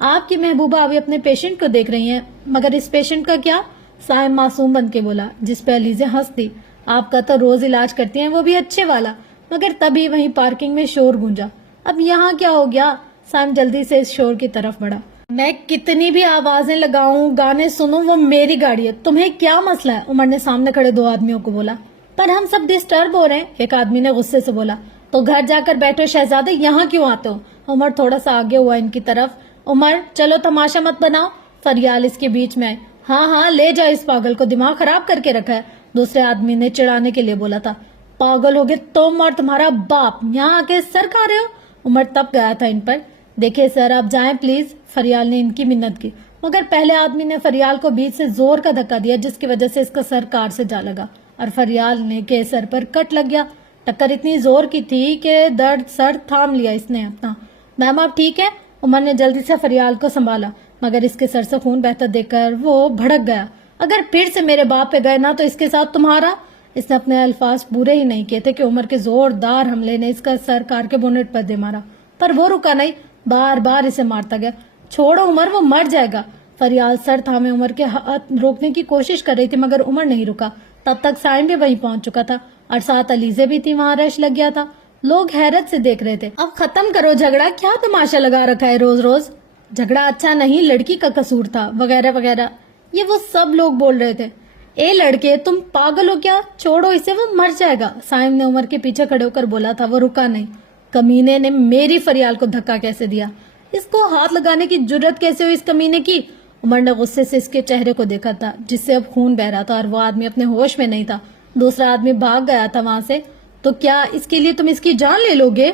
آپ کی محبوبہ ابھی اپنے پیشنٹ کو دیکھ رہی ہیں، مگر اس پیشنٹ کا کیا؟ سائم معصوم بن کے بولا، جس پہ علیزہ ہنس دی۔ آپ کا تو روز علاج کرتی ہیں، وہ بھی اچھے والا۔ مگر تبھی وہیں پارکنگ میں شور گونجا۔ اب یہاں کیا ہو گیا؟ سائم جلدی سے اس شور کی طرف بڑھا۔ میں کتنی بھی آوازیں لگاؤں، گانے سنوں، وہ میری گاڑی ہے، تمہیں کیا مسئلہ ہے؟ عمر نے سامنے کھڑے دو آدمیوں کو بولا۔ پر ہم سب ڈسٹرب ہو رہے ہیں، ایک آدمی نے غصے سے بولا۔ تو گھر جا کر بیٹھو شہزادے، یہاں کیوں آتے ہو؟ عمر تھوڑا سا آگے ہوا ان کی طرف۔ عمر چلو تماشا مت بناؤ، فریال اس کے بیچ میں آئے۔ ہاں ہاں لے جاؤ اس پاگل کو، دماغ خراب کر کے رکھا ہے، دوسرے آدمی نے چڑھانے کے لیے بولا تھا۔ پاگل ہوگے تم اور تمہارا باپ، یہاں آ کے سر کھا رہے ہو؟ عمر تب گیا تھا ان پر۔ دیکھیں سر آپ جائیں پلیز، فریال نے ان کی منت کی، مگر پہلے آدمی نے فریال کو بیچ سے زور کا دھکا دیا، جس کی وجہ سے اس کا سر کار سے جا لگا اور فریال نے کے سر پر کٹ لگ گیا۔ ٹکر اتنی زور کی تھی کہ درد سر تھام لیا اس نے اپنا۔ میم آپ ٹھیک ہے؟ عمر نے جلدی سے فریال کو سنبھالا، مگر اس کے سر سے خون بہتا دیکھ کر وہ بھڑک گیا۔ اگر پھر سے میرے باپ پہ گئے نا تو اس کے ساتھ تمہارا۔ اس نے اپنے الفاظ پورے ہی نہیں کیے تھے کہ عمر کے زوردار حملے نے اس کا سر کار کے بونٹ پر دے مارا، پر وہ رکا نہیں، بار بار اسے مارتا گیا۔ چھوڑو عمر، وہ مر جائے گا۔ فریال سر تھامے عمر کے ہاتھ روکنے کی کوشش کر رہی تھی، مگر عمر نہیں رکا۔ تب تک سائم بھی وہیں پہنچ چکا تھا اور ساتھ علیزہ بھی تھی، وہاں رش لگ گیا تھا۔ لوگ حیرت سے دیکھ رہے تھے۔ اب ختم کرو جھگڑا، کیا تماشا لگا رکھا ہے روز روز؟ جھگڑا اچھا نہیں، لڑکی کا قصور تھا، وغیرہ وغیرہ، یہ وہ سب لوگ بول رہے تھے۔ اے لڑکے تم پاگل ہو کیا؟ چھوڑو اسے، وہ مر جائے گا، سائم نے عمر کے پیچھے کھڑے ہو کر بولا تھا۔ وہ رکا نہیں۔ کمینے نے میری فریال کو دھکا کیسے دیا؟ اس کو ہاتھ لگانے کی جرت کیسے ہوئی اس کمینے کی؟ عمر نے غصے سے اس کے چہرے کو دیکھا تھا، جس سے اب خون بہ رہا تھا، اور وہ آدمی اپنے ہوش میں نہیں تھا۔ دوسرا آدمی بھاگ گیا تھا وہاں سے۔ تو کیا اس کے لیے تم اس کی جان لے لو گے؟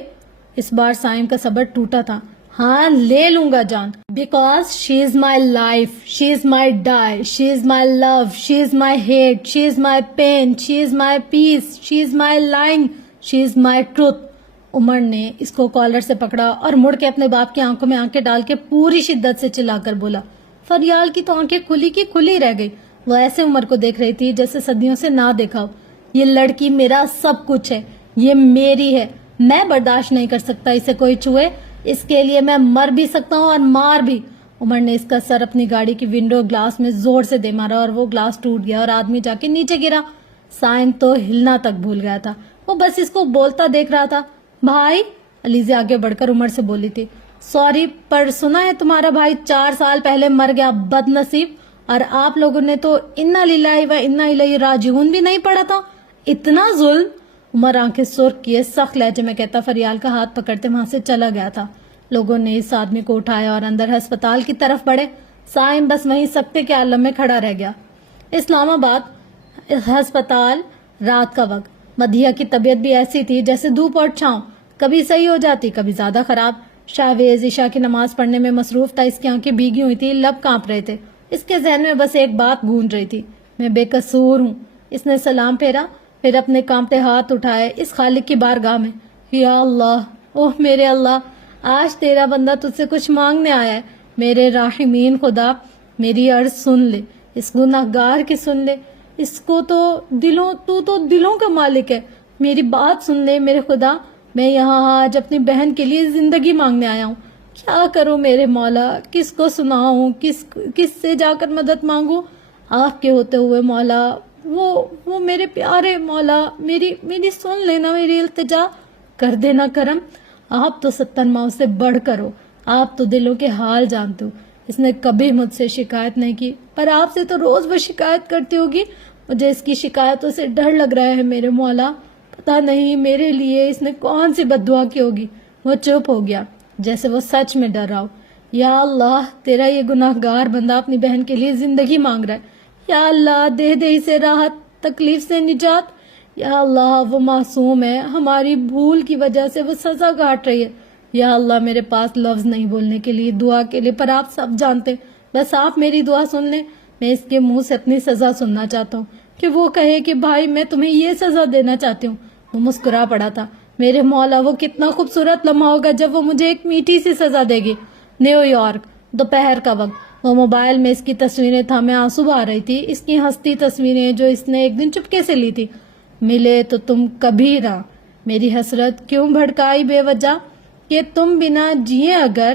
اس بار سائم کا صبر ٹوٹا تھا۔ ہاں لے لوں گا جان، because she is my life, she is my die, she is my love, she is my hate, she is my pain, she is my peace, she is my lying, she is my truth. Umar نے اس کو collar سے پکڑا اور مڑ کے اپنے باپ کی آنکھوں میں آنکھیں ڈال کے پوری شدت سے چلا کر بولا۔ فریال کی تو آنکھیں کھلی کی کھلی رہ گئی۔ وہ ایسے عمر کو دیکھ رہی تھی جیسے صدیوں سے نہ دیکھا ہو۔ یہ لڑکی میرا سب کچھ ہے، یہ میری ہے، میں برداشت نہیں کر سکتا اسے کوئی چھوئے، اس کے لیے میں مر بھی سکتا ہوں اور مار بھی۔ عمر نے اس کا سر اپنی گاڑی کی ونڈو گلاس میں زور سے دے مارا اور وہ گلاس ٹوٹ گیا اور آدمی جا کے نیچے گرا۔ سائم تو ہلنا تک بھول گیا تھا، وہ بس اس کو بولتا دیکھ رہا تھا۔ بھائی، علیزہ آگے بڑھ کر عمر سے بولی تھی، سوری پر سنا ہے تمہارا بھائی 4 سال پہلے مر گیا، بد نصیب، اور آپ لوگوں نے تو انا للہ و انا الیہ راجعون بھی نہیں پڑھا تھا، اتنا ظلم۔ عمر آنکھیں سرخ کیے سخت لہجے میں کہتا فریال کا ہاتھ پکڑتے وہاں سے چلا گیا تھا۔ لوگوں نے اس آدمی کو اٹھایا اور اندر ہسپتال کی طرف بڑھے۔ سائم بس وہیں سکتے کے عالم میں کھڑا رہ گیا۔ اسلام آباد ہسپتال، رات کا وقت۔ مدیحہ کی طبیعت بھی ایسی تھی جیسے دھوپ اور چھاؤں، کبھی صحیح ہو جاتی کبھی زیادہ خراب۔ شاہویز عشاء کی نماز پڑھنے میں مصروف تھا، اس کی آنکھیں بھیگی ہوئی تھی، لب کانپ رہے تھے، اس کے ذہن میں بس ایک بات گونج رہی تھی، میں بے قصور ہوں۔ اس نے سلام پھیرا، پھر اپنے کانپتے ہاتھ اٹھائے اس خالق کی بارگاہ میں۔ یا اللہ، اوہ میرے اللہ، آج تیرا بندہ تجھ سے کچھ مانگنے آیا ہے، میرے راحمین خدا میری عرض سن لے، اس گناہگار کی سن لے، اس کو تو دلوں کا مالک ہے، میری بات سن لے میرے خدا، میں یہاں آج اپنی بہن کے لیے زندگی مانگنے آیا ہوں، کیا کروں میرے مولا، کس کو سناؤں، کس سے جا کر مدد مانگوں، آپ کے ہوتے ہوئے مولا، وہ میرے پیارے مولا، میری سن لینا، میری التجا کر دینا کرم، آپ تو 70 ماؤں سے بڑھ کر ہو، آپ تو دلوں کے حال جانتے ہو۔ اس نے کبھی مجھ سے شکایت نہیں کی، پر آپ سے تو روز وہ شکایت کرتی ہوگی، مجھے اس کی شکایتوں سے ڈر لگ رہا ہے میرے مولا، پتہ نہیں میرے لیے اس نے کون سی بد دعا کی ہوگی۔ وہ چپ ہو گیا جیسے وہ سچ میں ڈر رہا ہو۔ یا اللہ، تیرا یہ گناہگار بندہ اپنی بہن کے لیے زندگی مانگ رہا ہے، یا اللہ دے اسے راحت، تکلیف سے نجات، یا اللہ وہ معصوم ہے، ہماری بھول کی وجہ سے وہ سزا کاٹ رہی ہے، یا اللہ میرے پاس لفظ نہیں بولنے کے لیے، دعا کے لیے، پر آپ سب جانتے، بس آپ میری دعا سن لیں، میں اس کے منہ سے اپنی سزا سننا چاہتا ہوں کہ وہ کہے کہ بھائی میں تمہیں یہ سزا دینا چاہتی ہوں۔ وہ مسکرا پڑا تھا۔ میرے مولا، وہ کتنا خوبصورت لمحہ ہوگا جب وہ مجھے ایک میٹھی سی سزا دے گی۔ نیو یارک، دوپہر کا وقت، وہ موبائل میں اس کی تصویریں تھامے آنسو بہا رہی تھی، اس کی ہستی تصویریں جو اس نے ایک دن چپکے سے لی تھی۔ ملے تو تم کبھی نہ، میری حسرت کیوں بھڑکائی بے وجہ، کہ تم بنا جیے اگر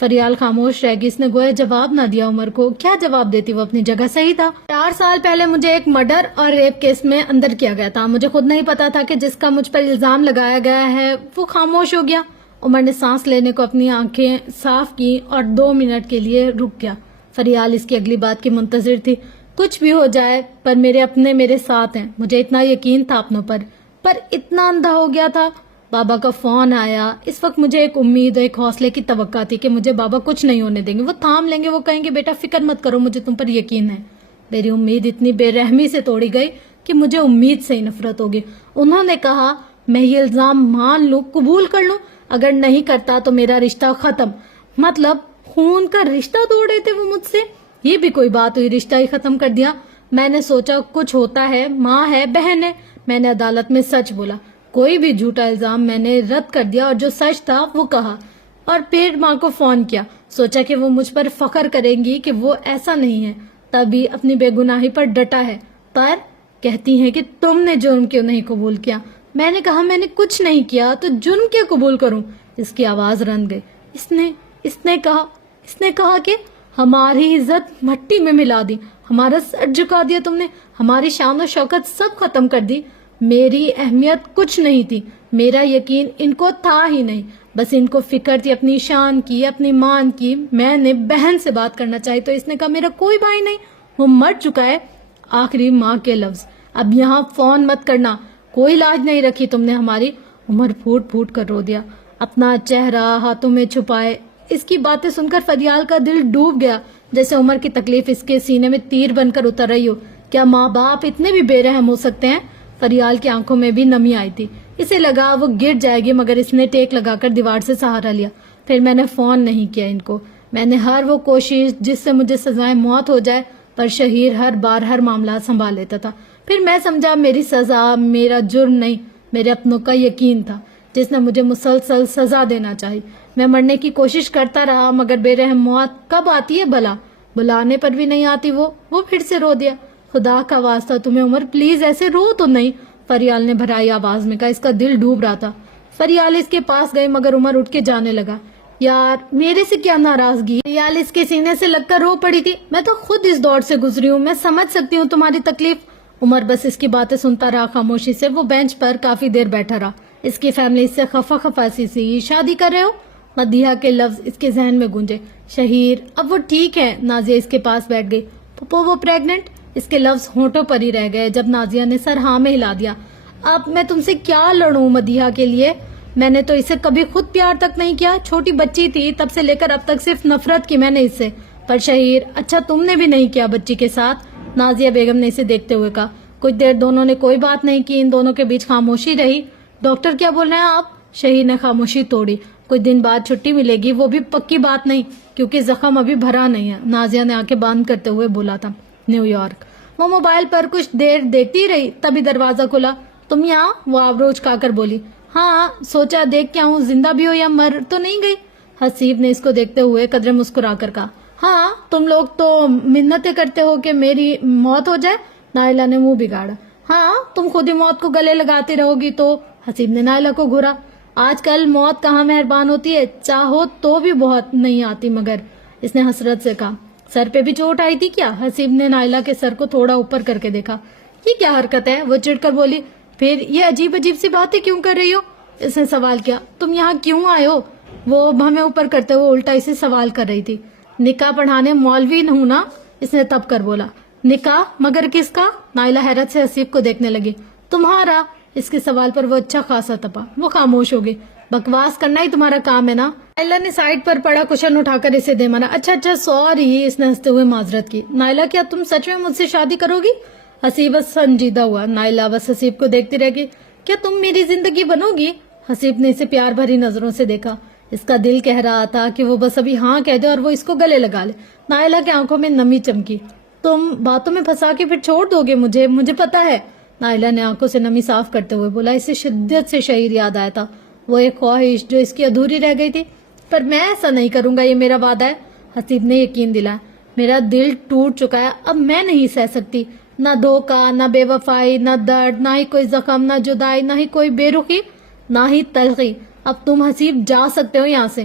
فریال خاموش رہ گئی. اس نے گویا جواب نہ دیا عمر کو. کیا جواب دیتی, وہ اپنی جگہ صحیح تھا. 4 سال پہلے مجھے ایک مرڈر اور ریپ کیس میں اندر کیا گیا تھا. مجھے خود نہیں پتا تھا کہ جس کا مجھ پر الزام لگایا گیا ہے وہ خاموش ہو گیا. عمر نے سانس لینے کو اپنی آنکھیں صاف کی اور 2 منٹ کے لیے رک گیا. فریال اس کی اگلی بات کی منتظر تھی. کچھ بھی ہو جائے پر میرے اپنے میرے ساتھ ہیں. مجھے اتنا یقین تھا اپنوں پر اتنا اندھا ہو گیا تھا. بابا کا فون آیا. اس وقت مجھے ایک امید اور ایک حوصلے کی توقع تھی کہ مجھے بابا کچھ نہیں ہونے دیں گے. وہ تھام لیں گے, وہ کہیں گے بیٹا فکر مت کرو, مجھے تم پر یقین ہے. میری امید اتنی بے رحمی سے توڑی گئی کہ مجھے امید سے ہی نفرت ہوگی. انہوں نے کہا میں یہ الزام مان لوں, قبول کر لوں, اگر نہیں کرتا تو میرا رشتہ ختم. مطلب خون کا رشتہ توڑے تھے وہ مجھ سے. یہ بھی کوئی بات ہوئی, رشتہ ہی ختم کر دیا. میں نے سوچا کچھ ہوتا ہے, ماں ہے, بہن ہے. میں نے عدالت میں سچ بولا. کوئی بھی جھوٹا الزام میں نے رد کر دیا اور جو سچ تھا وہ کہا. اور پھر ماں کو فون کیا. سوچا کہ وہ مجھ پر فخر کریں گی کہ وہ ایسا نہیں ہے, تبھی اپنی بے گناہی پر ڈٹا ہے. پر کہتی ہیں کہ تم نے جرم کیوں نہیں قبول کیا. میں نے کہا میں نے کچھ نہیں کیا تو جرم کیا قبول کروں. اس کی آواز رن گئی. اس نے کہا کہ ہماری عزت مٹی میں ملا دی, ہمارا سر جھکا دیا تم نے, ہماری شان و شوکت سب ختم کر دی. میری اہمیت کچھ نہیں تھی, میرا یقین ان کو تھا ہی نہیں. بس ان کو فکر تھی اپنی شان کی, اپنی مان کی. میں نے بہن سے بات کرنا چاہی تو اس نے کہا میرا کوئی بھائی نہیں, وہ مر چکا ہے. آخری ماں کے لفظ. اب یہاں فون مت کرنا, کوئی لاج نہیں رکھی تم نے ہماری. عمر پھوٹ پھوٹ کر رو دیا, اپنا چہرہ ہاتھوں میں چھپائے. اس کی باتیں سن کر فریال کا دل ڈوب گیا, جیسے عمر کی تکلیف اس کے سینے میں تیر بن کر اتر رہی ہو. کیا ماں باپ اتنے بھی بے رحم ہو سکتے ہیں؟ فریال کی آنکھوں میں بھی نمی آئی تھی. اسے لگا وہ گر جائے گی, مگر اس نے ٹیک لگا کر دیوار سے سہارا لیا. پھر میں نے فون نہیں کیا ان کو. میں نے ہر وہ کوشش جس سے مجھے سزائے موت ہو جائے, پر شہیر ہر بار ہر معاملات سنبھال لیتا تھا. پھر میں سمجھا میری سزا میرا جرم نہیں, میرے اپنوں کا یقین تھا جس نے مجھے مسلسل سزا دینا چاہی. میں مرنے کی کوشش کرتا رہا, مگر بے رحم موت کب آتی ہے بھلا؟ بلانے پر بھی نہیں آتی. وہ پھر سے رو دیا. خدا کا واسطہ تمہیں عمر, پلیز ایسے رو تو نہیں, فریال نے بھرائی آواز میں کہا. اس کا دل ڈوب رہا تھا. فریال اس کے پاس گئی, مگر عمر اٹھ کے جانے لگا. یار میرے سے کیا ناراضگی. فریال اس کے سینے سے لگ کر رو پڑی تھی. میں تو خود اس دور سے گزری ہوں, میں سمجھ سکتی ہوں تمہاری تکلیف. عمر بس اس کی باتیں سنتا رہا خاموشی سے. وہ بینچ پر کافی دیر بیٹھا رہا. اس کی فیملی اس سے خفا سی شادی کر رہے ہو. مدیحہ کے لفظ اس کے ذہن میں گونجے. شہیر اب وہ ٹھیک ہے. نازیہ اس کے پاس بیٹھ گئی. پپو وہ پریگننٹ. اس کے لفظ ہونٹوں پر ہی رہ گئے جب نازیہ نے سر ہاں میں ہلا دیا. اب میں تم سے کیا لڑوں مدیحہ کے لیے؟ میں نے تو اسے کبھی خود پیار تک نہیں کیا. چھوٹی بچی تھی تب سے لے کر اب تک صرف نفرت کی میں نے اس سے. پر شہیر اچھا تم نے بھی نہیں کیا بچی کے ساتھ. نازیہ بیگم نے اسے دیکھتے ہوئے کہا. کچھ دیر دونوں نے کوئی بات نہیں کی. ان دونوں کے بیچ خاموشی رہی. ڈاکٹر کیا بول رہے ہیں آپ؟ شہیر نے خاموشی توڑی. کچھ دن بعد چھٹی ملے گی, وہ بھی پکی بات نہیں کیونکہ زخم ابھی بھرا نہیں ہے. نازیہ نے آنکھیں بند کرتے ہوئے بولا تھا. New York. وہ موبائل پر کچھ دیر دیکھتی رہی, تبھی دروازہ کھلا. تم یہاں؟ وہ آبرو اچکا کر بولی. ہاں سوچا دیکھ کے آؤں زندہ بھی ہو یا مر تو نہیں گئی. حسیب نے اس کو دیکھتے ہوئے قدرے مسکرا کر کہا. ہاں تم لوگ تو منتیں کرتے ہو کہ میری موت ہو جائے. نائلہ نے منہ بگاڑا. ہاں تم خود ہی موت کو گلے لگاتی رہو گی تو. حسیب نے نائلہ کو گھورا. آج کل موت کہاں مہربان ہوتی ہے, چاہو تو بھی بہت نہیں آتی. مگر اس نے حسرت سے کہا. سر پہ بھی چوٹ آئی تھی کیا؟ حسیب نے نائلہ کے سر کو تھوڑا اوپر کر کے دیکھا. یہ کیا حرکت ہے؟ وہ چڑ کر بولی. پھر یہ عجیب سی باتیں کیوں کر رہی ہو؟ اس نے سوال کیا. تم یہاں کیوں آئے ہو؟ وہ ہمیں اوپر کرتے ہوئے الٹا اسے سوال کر رہی تھی. نکاح پڑھانے مولوی ہوں نا, اس نے تب کر بولا. نکاح؟ مگر کس کا؟ نائلہ حیرت سے حسیب کو دیکھنے لگی. تمہارا. اس کے سوال پر وہ اچھا خاصا تپا. وہ خاموش ہو گئی. بکواس کرنا ہی تمہارا کام ہے نا. نائلہ نے سائڈ پر پڑا کشن اٹھا کر اسے دے مارا. اچھا سوری. اس نے ہنستے ہوئے معذرت کی. نائلہ کیا تم سچ میں مجھ سے شادی کرو گی؟ حسیب سنجیدہ ہوا. نائلہ بس حسیب کو دیکھتی رہ گئی. کیا تم میری زندگی بنو گی؟ حسیب نے اسے پیار بھری نظروں سے دیکھا. اس کا دل کہہ رہا تھا کہ وہ بس ابھی ہاں کہہ دے اور وہ اس کو گلے لگا لے. نائلہ کی آنکھوں میں نمی چمکی. تم باتوں میں پھنسا کے پھر چھوڑ دو گے مجھے پتا ہے. نائلہ نے آنکھوں سے نمی صاف کرتے ہوئے بولا. اسے شدت سے شہیر یاد آیا تھا. وہ ایک خواہش جو اس کی ادھوری رہ گئی تھی. پر میں ایسا نہیں کروں گا, یہ میرا وعدہ ہے. حسیب نے یقین دلایا. میرا دل ٹوٹ چکا ہے, اب میں نہیں سہ سکتی. نہ دھوکہ, نہ بے وفائی, نہ درد, نہ ہی کوئی زخم, نہ جدائی, نہ ہی کوئی بے رخی, نہ ہی تلخی. اب تم حسیب جا سکتے ہو یہاں سے.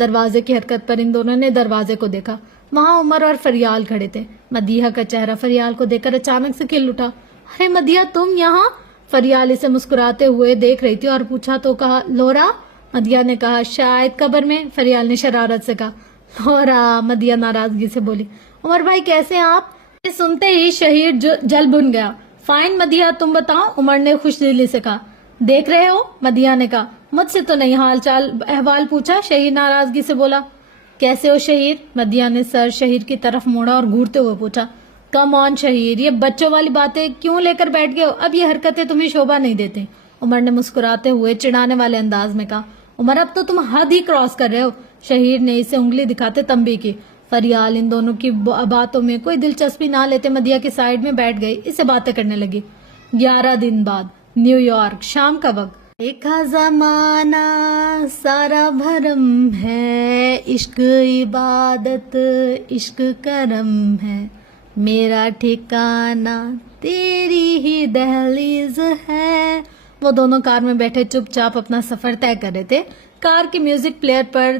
دروازے کی حرکت پر ان دونوں نے دروازے کو دیکھا. وہاں عمر اور فریال کھڑے تھے. مدیحہ کا چہرہ فریال کو دیکھ کر اچانک سے کھل اٹھا. ارے مدیحہ تم یہاں؟ فریال اسے مسکراتے ہوئے دیکھ رہی تھی اور پوچھا تو کہا لورا. مدیحہ نے کہا شاید قبر میں. فریال نے شرارت سے کہا لورا. مدیحہ ناراضگی سے بولی عمر بھائی کیسے ہیں آپ؟ سنتے ہی شہیر جل بن گیا. فائن مدیحہ تم بتاؤ. عمر نے خوش دلی سے کہا. دیکھ رہے ہو؟ مدیحہ نے کہا. مجھ سے تو نہیں حال چال احوال پوچھا. شہیر ناراضگی سے بولا. کیسے ہو شہیر؟ مدیحہ نے سر شہیر کی طرف موڑا اور گھورتے ہوئے پوچھا. کم آن شہیر، یہ بچوں والی باتیں کیوں لے کر بیٹھ گئے ہو؟ اب یہ حرکتیں تمہیں شوبھا نہیں دیتے. عمر نے مسکراتے ہوئے چڑھانے والے انداز میں کہا. عمر اب تو تم حد ہی کراس کر رہے ہو. شہیر نے اسے انگلی دکھاتے تنبیہ کی. فریال ان دونوں کی باتوں میں کوئی دلچسپی نہ لیتے مدیحہ کی سائیڈ میں بیٹھ گئی. اسے باتیں کرنے لگی. 11 دن بعد نیو یارک، شام کا وقت. ایک زمانہ سارا بھرم ہے، عشق عبادت عشق کرم ہے، میرا ٹھکانہ تیری ہی دہلیز ہے. وہ دونوں کار میں بیٹھے چپ چاپ اپنا سفر طے کر رہے تھے. کار کے میوزک پلیئر پر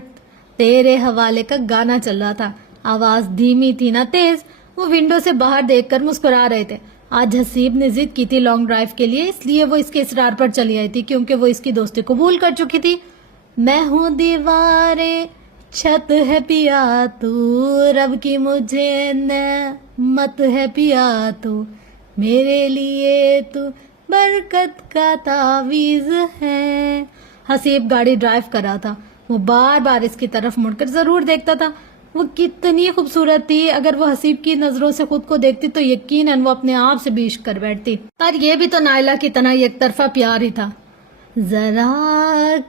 تیرے حوالے کا گانا چل رہا تھا. آواز دھیمی تھی نہ تیز. وہ ونڈو سے باہر دیکھ کر مسکرا رہے تھے. آج حسیب نے ضد کی تھی لانگ ڈرائیو کے لیے، اس لیے وہ اس کے اصرار پر چلی آئی تھی کیونکہ وہ اس کی دوستی قبول کر چکی تھی. میں ہوں دیواریں چھت ہے پیا تو، رب کی مجھے نعمت ہے پیا تو، میرے لیے تو برکت کا تعویذ ہے. حسیب گاڑی ڈرائیو کر رہا تھا. وہ بار بار اس کی طرف مڑ کر ضرور دیکھتا تھا. وہ کتنی خوبصورت تھی. اگر وہ حسیب کی نظروں سے خود کو دیکھتی تو یقیناً وہ اپنے آپ سے بھی عشق کر بیٹھتی. پر یہ بھی تو نائلہ کی طرح یک طرفہ پیار ہی تھا. ذرا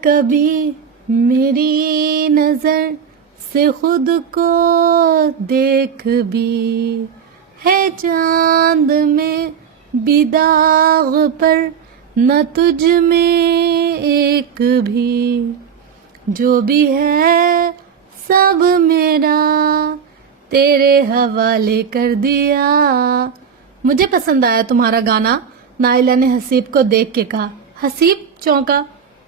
کبھی میری نظر سے خود کو دیکھ بھی، ہے چاند میں بھی داغ پر نہ تجھ میں ایک بھی، جو بھی ہے سب میرا تیرے حوالے کر دیا. مجھے پسند آیا تمہارا گانا، نائلہ نے حسیب کو دیکھ کے کہا. حسیب چونکا.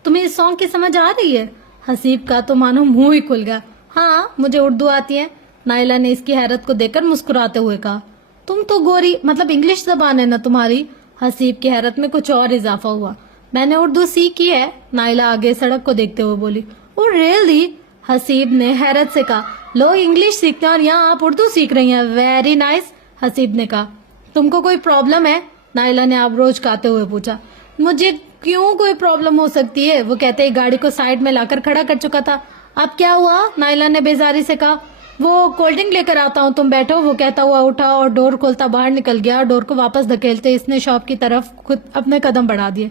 تمہیں اس سانگ کی سمجھ آ رہی ہے؟ حسیب کا تو مانو منہ ہی کھل گیا. ہاں مجھے اردو آتی ہے. نائلہ نے اس کی حیرت کو دیکھ کر مسکراتے ہوئے کہا. تم تو گوری، مطلب انگلش زبان ہے نا تمہاری؟ حسیب کی حیرت میں کچھ اور اضافہ ہوا. میں نے اردو سیکھی ہے. نائلہ آگے سڑک کو دیکھتے ہوئے بولی. او ریئلی؟ حسیب نے حیرت سے کہا. لوگ انگلش سیکھتے ہیں اور یہاں آپ اردو سیکھ رہی ہیں. Very nice. حسیب نے کہا. تم کو کوئی پرابلم ہے؟ نائلہ نے آبروج کھاتے ہوئے پوچھا. مجھے کیوں کوئی پرابلم ہو سکتی ہے؟ وہ کہتے ہی گاڑی کو سائیڈ میں لا کر کھڑا کر چکا تھا. اب کیا ہوا؟ نائلہ نے بیزاری سے کہا. وہ کولڈ ڈرنک لے کر آتا ہوں، تم بیٹھو. وہ کہتا ہوا اٹھا اور ڈور کھولتا باہر نکل گیا. ڈور کو واپس دھکیلتے اس نے شاپ کی طرف خود اپنے قدم بڑھا دیے.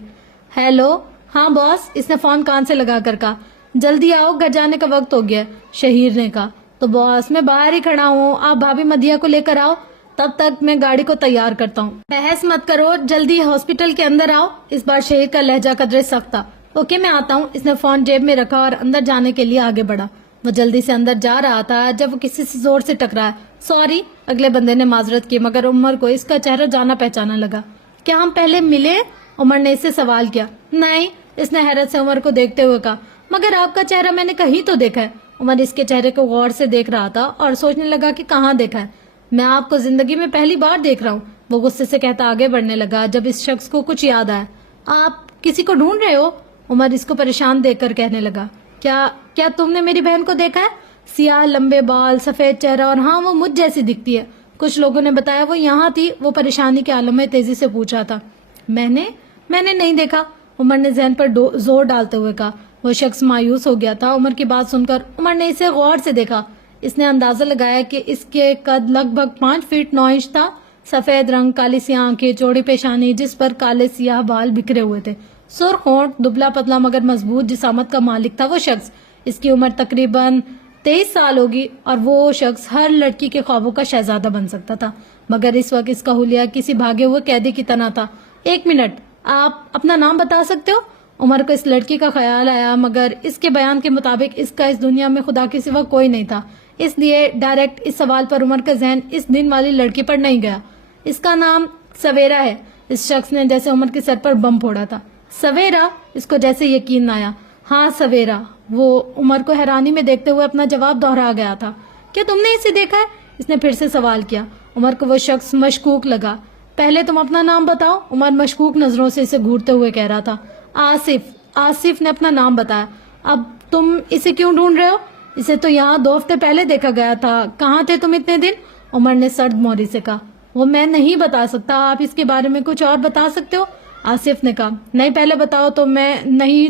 ہیلو. ہاں باس. اس نے فون کان سے لگا کر کہا. جلدی آؤ، گھر جانے کا وقت ہو گیا. شہیر نے کہا. تو باس میں باہر ہی کھڑا ہوں، آپ بھابھی مدیحہ کو لے کر آؤ، تب تک میں گاڑی کو تیار کرتا ہوں. بحث مت کرو، جلدی ہاسپٹل کے اندر آؤ. اس بار شہیر کا لہجہ قدرے سخت تھا. اوکے میں آتا ہوں. اس نے فون جیب میں رکھا اور اندر جانے کے لیے آگے بڑھا. وہ جلدی سے اندر جا رہا تھا جب وہ کسی سے زور سے ٹکرایا. سوری. اگلے بندے نے معذرت کی مگر عمر کو اس کا چہرہ جانا پہچانا لگا. کیا ہم پہلے ملے؟ عمر نے اس سے سوال کیا. نہیں. اس نے حیرت سے عمر کو دیکھتے ہوئے کہا. مگر آپ کا چہرہ میں نے کہیں تو دیکھا ہے. عمر اس کے چہرے کو غور سے دیکھ رہا تھا اور سوچنے لگا کہ کہاں دیکھا ہے. میں آپ کو زندگی میں پہلی بار دیکھ رہا ہوں. وہ غصے سے کہتا آگے بڑھنے لگا جب اس شخص کو کچھ یاد آیا. آپ کسی کو ڈھونڈ رہے ہو؟ عمر اس کو پریشان دیکھ کر کہنے لگا. کیا تم نے میری بہن کو دیکھا ہے؟ سیاہ لمبے بال، سفید چہرہ، اور ہاں وہ مجھ جیسی دکھتی ہے. کچھ لوگوں نے بتایا وہ یہاں تھی. وہ پریشانی کے عالم میں تیزی سے پوچھ رہا تھا. میں نے نہیں دیکھا. عمر نے ذہن پر زور ڈالتے ہوئے کہا. وہ شخص مایوس ہو گیا تھا. عمر کی بات سن کر عمر نے اسے غور سے دیکھا. اس نے اندازہ لگایا کہ اس کے قد لگ بھگ 5 فٹ 9 انچ تھا. سفید رنگ، کالی سیاہ آنکھیں، چوڑی پیشانی جس پر کالے سیاہ بال بکھرے ہوئے تھے، سرخ ہونٹ، دبلا پتلا مگر مضبوط جسامت کا مالک تھا وہ شخص. اس کی عمر تقریباً 23 سال ہوگی اور وہ شخص ہر لڑکی کے خوابوں کا شہزادہ بن سکتا تھا. مگر اس وقت اس کا حلیہ کسی بھاگے ہوئے قیدی کی طرح تھا. 1 منٹ، آپ اپنا نام بتا سکتے ہو؟ عمر کو اس لڑکی کا خیال آیا مگر اس کے بیان کے مطابق اس کا اس دنیا میں خدا کے سوا کوئی نہیں تھا. اس لیے ڈائریکٹ اس سوال پر عمر کا ذہن اس دن والی لڑکی پر نہیں گیا. اس کا نام سویرا ہے. اس شخص نے جیسے عمر کے سر پر بم پھوڑا تھا. سویرا؟ اس کو جیسے یقین نہ آیا. ہاں سویرا. وہ عمر کو حیرانی میں دیکھتے ہوئے اپنا جواب دوہرا گیا تھا. کیا تم نے اسے دیکھا ہے؟ اس نے پھر سے سوال کیا. عمر کو وہ شخص مشکوک لگا. پہلے تم اپنا نام بتاؤ. عمر مشکوک نظروں سے اسے گھورتے ہوئے کہہ رہا تھا. آصف. آصف نے اپنا نام بتایا. اب تم اسے کیوں ڈھونڈ رہے ہو؟ اسے تو یہاں 2 ہفتے پہلے دیکھا گیا تھا. کہاں تھے تم اتنے دن؟ عمر نے سرد موری سے کہا. وہ میں نہیں بتا سکتا. آپ اس کے بارے میں کچھ اور بتا سکتے ہو؟ آصف نے کہا. نہیں پہلے بتاؤ تو میں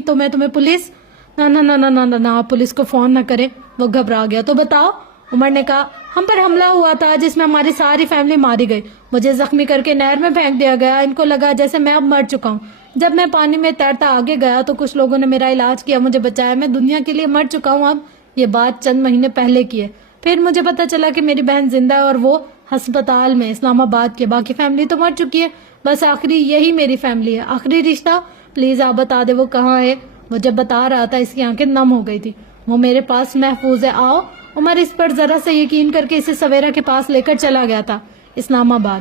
تمہیں پولیس. نہ پولیس کو فون نہ کرے. وہ گھبرا گیا. تو بتاؤ. عمر نے کہا. ہم پر حملہ ہوا تھا جس میں ہماری ساری فیملی ماری گئی. مجھے زخمی کر کے نہر میں پھینک دیا گیا. ان کو لگا جیسے میں اب مر چکا ہوں. جب میں پانی میں تیرتا آگے گیا تو کچھ لوگوں نے میرا علاج کیا, مجھے بچایا. میں دنیا کے لیے مر چکا ہوں اب. یہ بات چند مہینے پہلے کی ہے. پھر مجھے پتا چلا کہ میری بہن زندہ ہے اور وہ ہسپتال میں اسلام آباد کے. باقی فیملی تو مر چکی ہے. بس آخری یہی میری فیملی ہے. آخری رشتہ. پلیز آپ بتا دے وہ کہاں ہے. وہ جب بتا رہا تھا اس کی آنکھیں نم ہو گئی تھی. وہ میرے پاس محفوظ ہے. آؤ. عمر اس پر ذرا سے یقین کر کے اسے سویرا کے پاس لے کر چلا گیا تھا. اسلام آباد.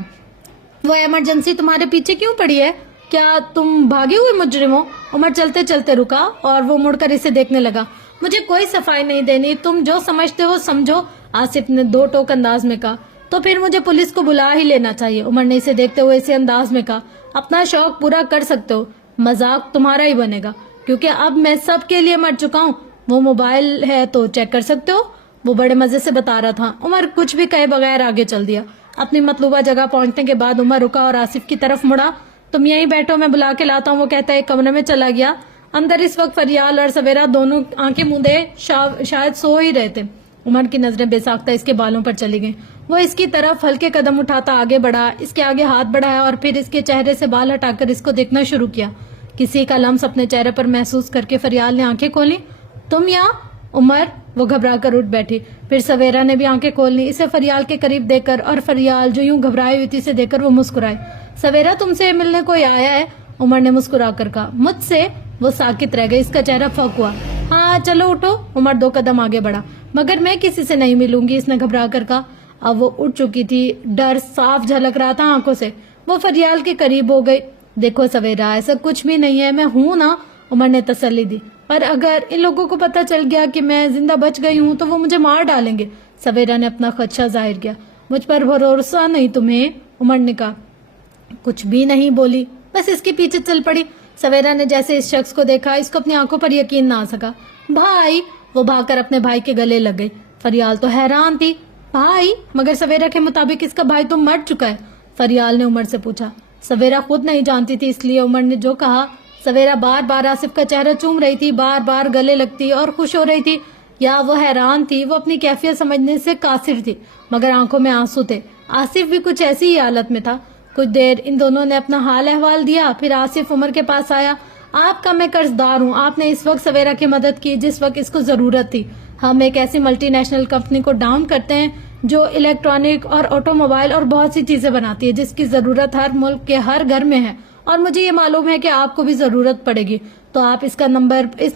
وہ ایمرجنسی تمہارے پیچھے کیوں پڑی ہے؟ کیا تم بھاگے ہوئے مجرم ہو؟ عمر چلتے چلتے رکا اور وہ مڑ کر اسے دیکھنے لگا. مجھے کوئی صفائی نہیں دینی. تم جو سمجھتے ہو سمجھو. آصف نے 2 ٹوک انداز میں کہا. تو پھر مجھے پولیس کو بلا ہی لینا چاہیے. عمر نے اسے دیکھتے ہوئے اسی انداز میں کہا. اپنا شوق پورا کر سکتے ہو. مذاق تمہارا ہی بنے گا کیونکہ اب میں سب کے لیے مر چکا ہوں. وہ موبائل ہے تو چیک کر سکتے ہو. وہ بڑے مزے سے بتا رہا تھا. عمر کچھ بھی کہے بغیر آگے چل دیا. اپنی مطلوبہ جگہ پہنچنے کے بعد عمر رکا اور آصف کی طرف مڑا. تم یہیں بیٹھو, میں بلا کے لاتا ہوں. وہ کہتا ہے ایک کمرے میں چلا گیا. اندر اس وقت فریال اور سویرا دونوں آنکھیں موندے شاید سو ہی رہے تھے. عمر کی نظریں بے ساختہ اس کے بالوں پر چلی گئیں. وہ اس کی طرف ہلکے قدم اٹھاتا آگے بڑھا. اس کے آگے ہاتھ بڑھایا اور پھر اس کے چہرے سے بال ہٹا کر اس کو دیکھنا شروع کیا. کسی کا لمس اپنے چہرے پر محسوس کر کے فریال نے آنکھیں کھولی. تم یہاں؟ عمر. وہ گھبرا کر اٹھ بیٹھی. پھر سویرا نے بھی آنکھیں کھول لی اسے فریال کے قریب دیکھ کر, اور فریال جو یوں گھبرائی ہوئی تھی اسے دیکھ کر وہ مسکرائے. سویرا تم سے ملنے کوئی آیا ہے؟ عمر نے مسکرا کر کہا. مجھ سے؟ وہ ساکت رہ گئی. اس کا چہرہ پھک ہوا. ہاں چلو اٹھو. عمر 2 قدم آگے بڑھا. مگر میں کسی سے نہیں ملوں گی, اس نے گھبرا کر کہا. اب وہ اٹھ چکی تھی. ڈر صاف جھلک رہا تھا آنکھوں سے. وہ فریال کے قریب ہو گئی. دیکھو سویرا ایسا کچھ بھی نہیں ہے, میں ہوں نا. عمر نے تسلی دی. پر اگر ان لوگوں کو پتہ چل گیا کہ میں زندہ بچ گئی ہوں تو وہ مجھے مار ڈالیں گے. سویرا نے اپنا خدشہ ظاہر کیا. مجھ پر بھروسہ نہیں تمہیں؟ عمر نے کہا. کچھ بھی نہیں بولی, بس اس کے پیچھے چل پڑی. سویرا نے جیسے اس شخص کو دیکھا اس کو اپنی آنکھوں پر یقین نہ آ سکا. بھائی. وہ بھاگ کر اپنے بھائی کے گلے لگ گئی. فریال تو حیران تھی. بھائی؟ مگر سویرا کے مطابق اس کا بھائی تو مر چکا ہے. فریال نے عمر سے پوچھا. سویرا خود نہیں جانتی تھی, اس لیے عمر نے جو کہا. سویرا بار بار آصف کا چہرہ چوم رہی تھی, بار بار گلے لگتی اور خوش ہو رہی تھی. یا وہ حیران تھی. وہ اپنی کیفیت سمجھنے سے قاصر تھی مگر آنکھوں میں آنسو تھے. آصف بھی کچھ ایسی ہی حالت میں تھا. کچھ دیر ان دونوں نے اپنا حال احوال دیا. پھر آصف عمر کے پاس آیا. آپ کا میں قرض دار ہوں. آپ نے اس وقت سویرا کی مدد کی جس وقت اس کو ضرورت تھی. ہم ایک ایسی ملٹی نیشنل کمپنی کو ڈاؤن کرتے ہیں جو الیکٹرانک اور آٹو موبائل اور بہت سی چیزیں بناتی ہے جس کی ضرورت ہر ملک کے ہر گھر میں ہے, اور مجھے یہ معلوم ہے کہ آپ کو بھی ضرورت پڑے گی. تو آپ اس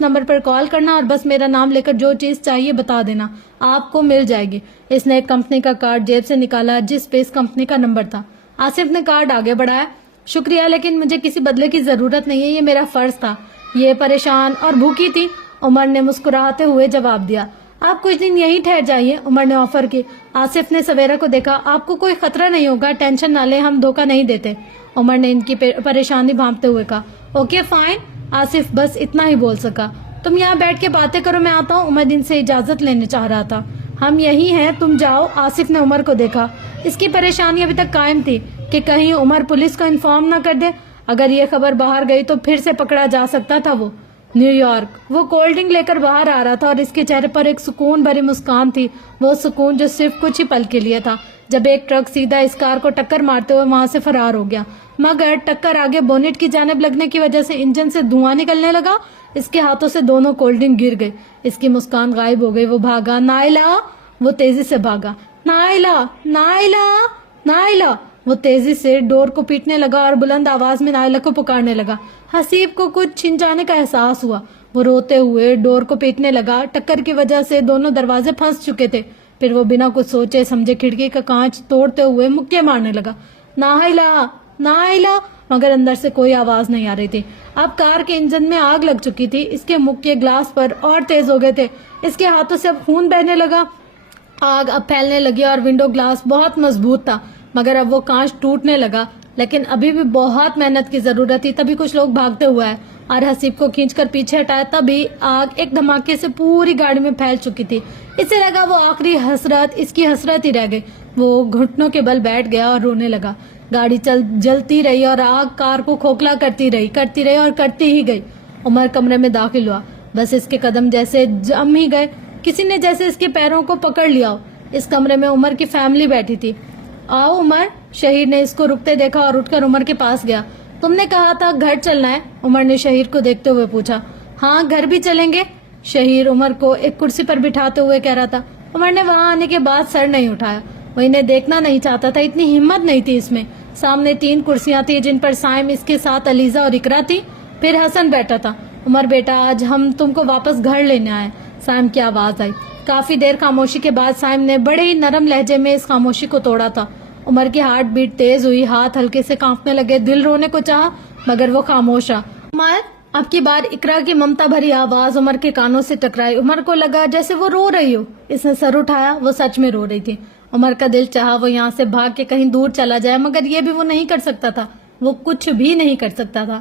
نمبر پر کال کرنا اور بس میرا نام لے کر جو چیز چاہیے بتا دینا, آپ کو مل جائے گی. اس نے ایک کمپنی کا کارڈ جیب سے نکالا جس پہ اس کمپنی کا نمبر تھا. آصف نے کارڈ آگے بڑھایا. شکریہ, لیکن مجھے کسی بدلے کی ضرورت نہیں ہے, یہ میرا فرض تھا. یہ پریشان اور بھوکی تھی. عمر نے مسکراتے ہوئے جواب دیا. آپ کچھ دن یہیں ٹھہر جائیے, عمر نے آفر کی. آصف نے سویرا کو دیکھا. آپ کو کوئی خطرہ نہیں ہوگا, ٹینشن نہ لیں, ہم دھوکہ نہیں دیتے. عمر نے ان کی پریشانی بھانپتے ہوئے کہا. Okay fine. آصف بس اتنا ہی بول سکا. تم یہاں بیٹھ کے باتیں کرو, میں آتا ہوں. عمر ان سے اجازت لینے چاہ رہا تھا. ہم یہی ہیں, تم جاؤ. آصف نے عمر کو دیکھا. اس کی پریشانی ابھی تک قائم تھی کہ کہیں عمر پولیس کو انفارم نہ کر دے. اگر یہ خبر باہر گئی تو پھر سے پکڑا جا سکتا تھا. وہ نیو یارک. وہ کولڈ ڈرنک لے کر باہر آ رہا تھا اور اس کے چہرے پر ایک سکون بھری مسکان تھی. وہ سکون جو صرف کچھ ہی پل کے لیے تھا جب ایک ٹرک سیدھا اس کار کو ٹکر مارتے ہوئے وہاں سے فرار ہو گیا. مگر ٹکر آگے بونٹ کی جانب لگنے کی وجہ سے انجن سے دھواں نکلنے لگا. اس کے ہاتھوں سے دونوں کولڈ ڈرنک گر گئے. اس کی مسکان غائب ہو گئی. وہ بھاگا. نائلہ. وہ تیزی سے بھاگا. نائلہ, نائلہ, نائلہ. وہ تیزی سے ڈور کو پیٹنے لگا اور بلند آواز میں نائلہ کو پکارنے لگا. حسیب کو کچھ چھن جانے کا احساس ہوا. وہ روتے ہوئے ڈور کو پیٹنے لگا. ٹکر کی وجہ سے دونوں دروازے پھنس چکے تھے. پھر وہ بنا کچھ سوچے سمجھے کھڑکی کا کانچ توڑتے ہوئے مکے مارنے لگا. نائلہ, نائلہ. مگر اندر سے کوئی آواز نہیں آ رہی تھی. اب کار کے انجن میں آگ لگ چکی تھی، اس کے منہ کے گلاس پر اور تیز ہو گئے تھے، اس کے ہاتھوں سے اب خون بہنے لگا، آگ اب پھیلنے لگی اور ونڈو گلاس بہت مضبوط تھا مگر اب وہ کانچ ٹوٹنے لگا، لیکن ابھی بھی بہت محنت کی ضرورت تھی۔ تبھی کچھ لوگ بھاگتے ہوئے آئے اور حسیب کو کھینچ کر پیچھے ہٹایا، تبھی آگ ایک دھماکے سے پوری گاڑی میں پھیل چکی تھی۔ اسے لگا وہ آخری حسرت اس کی حسرت ہی رہ گئی، وہ گھٹنوں کے بل بیٹھ گیا اور رونے لگا۔ گاڑی جلتی رہی اور آگ کار کو کھوکھلا کرتی رہی اور کرتی ہی گئی۔ عمر کمرے میں داخل ہوا، بس اس کے قدم جیسے جم ہی گئے، کسی نے جیسے اس کے پیروں کو پکڑ لیا ہو۔ اس کمرے میں عمر کی فیملی بیٹھی تھی۔ آؤ عمر، شہیر نے اس کو رکتے دیکھا اور اٹھ کر عمر کے پاس گیا۔ تم نے کہا تھا گھر چلنا ہے؟ عمر نے شہیر کو دیکھتے ہوئے پوچھا۔ ہاں گھر بھی چلیں گے، شہیر عمر کو ایک کرسی پر بٹھاتے ہوئے کہہ رہا تھا۔ عمر نے وہاں آنے کے بعد سر نہیں اٹھایا، وہ انہیں دیکھنا نہیں چاہتا تھا، اتنی ہمت نہیں تھی اس میں۔ سامنے 3 کرسیاں تھی جن پر سائم، اس کے ساتھ علیزہ اور اقرا تھی، پھر حسن بیٹھا تھا۔ عمر بیٹا، آج ہم تم کو واپس گھر لینے آئے، سائم کی آواز آئی۔ کافی دیر خاموشی کے بعد سائم نے بڑے ہی نرم لہجے میں اس خاموشی کو توڑا تھا۔ عمر کی ہارٹ بیٹ تیز ہوئی، ہاتھ ہلکے سے کانپنے لگے، دل رونے کو چاہا مگر وہ خاموش رہا۔ عمر، اب کی بار اقرا کی ممتا بھری آواز عمر کے کانوں سے ٹکرائی۔ عمر کو لگا جیسے وہ رو رہی ہو۔ اس نے سر اٹھایا، وہ سچ میں رو رہی تھی۔ عمر کا دل چاہا وہ یہاں سے بھاگ کے کہیں دور چلا جائے، مگر یہ بھی وہ نہیں کر سکتا تھا، وہ کچھ بھی نہیں کر سکتا تھا۔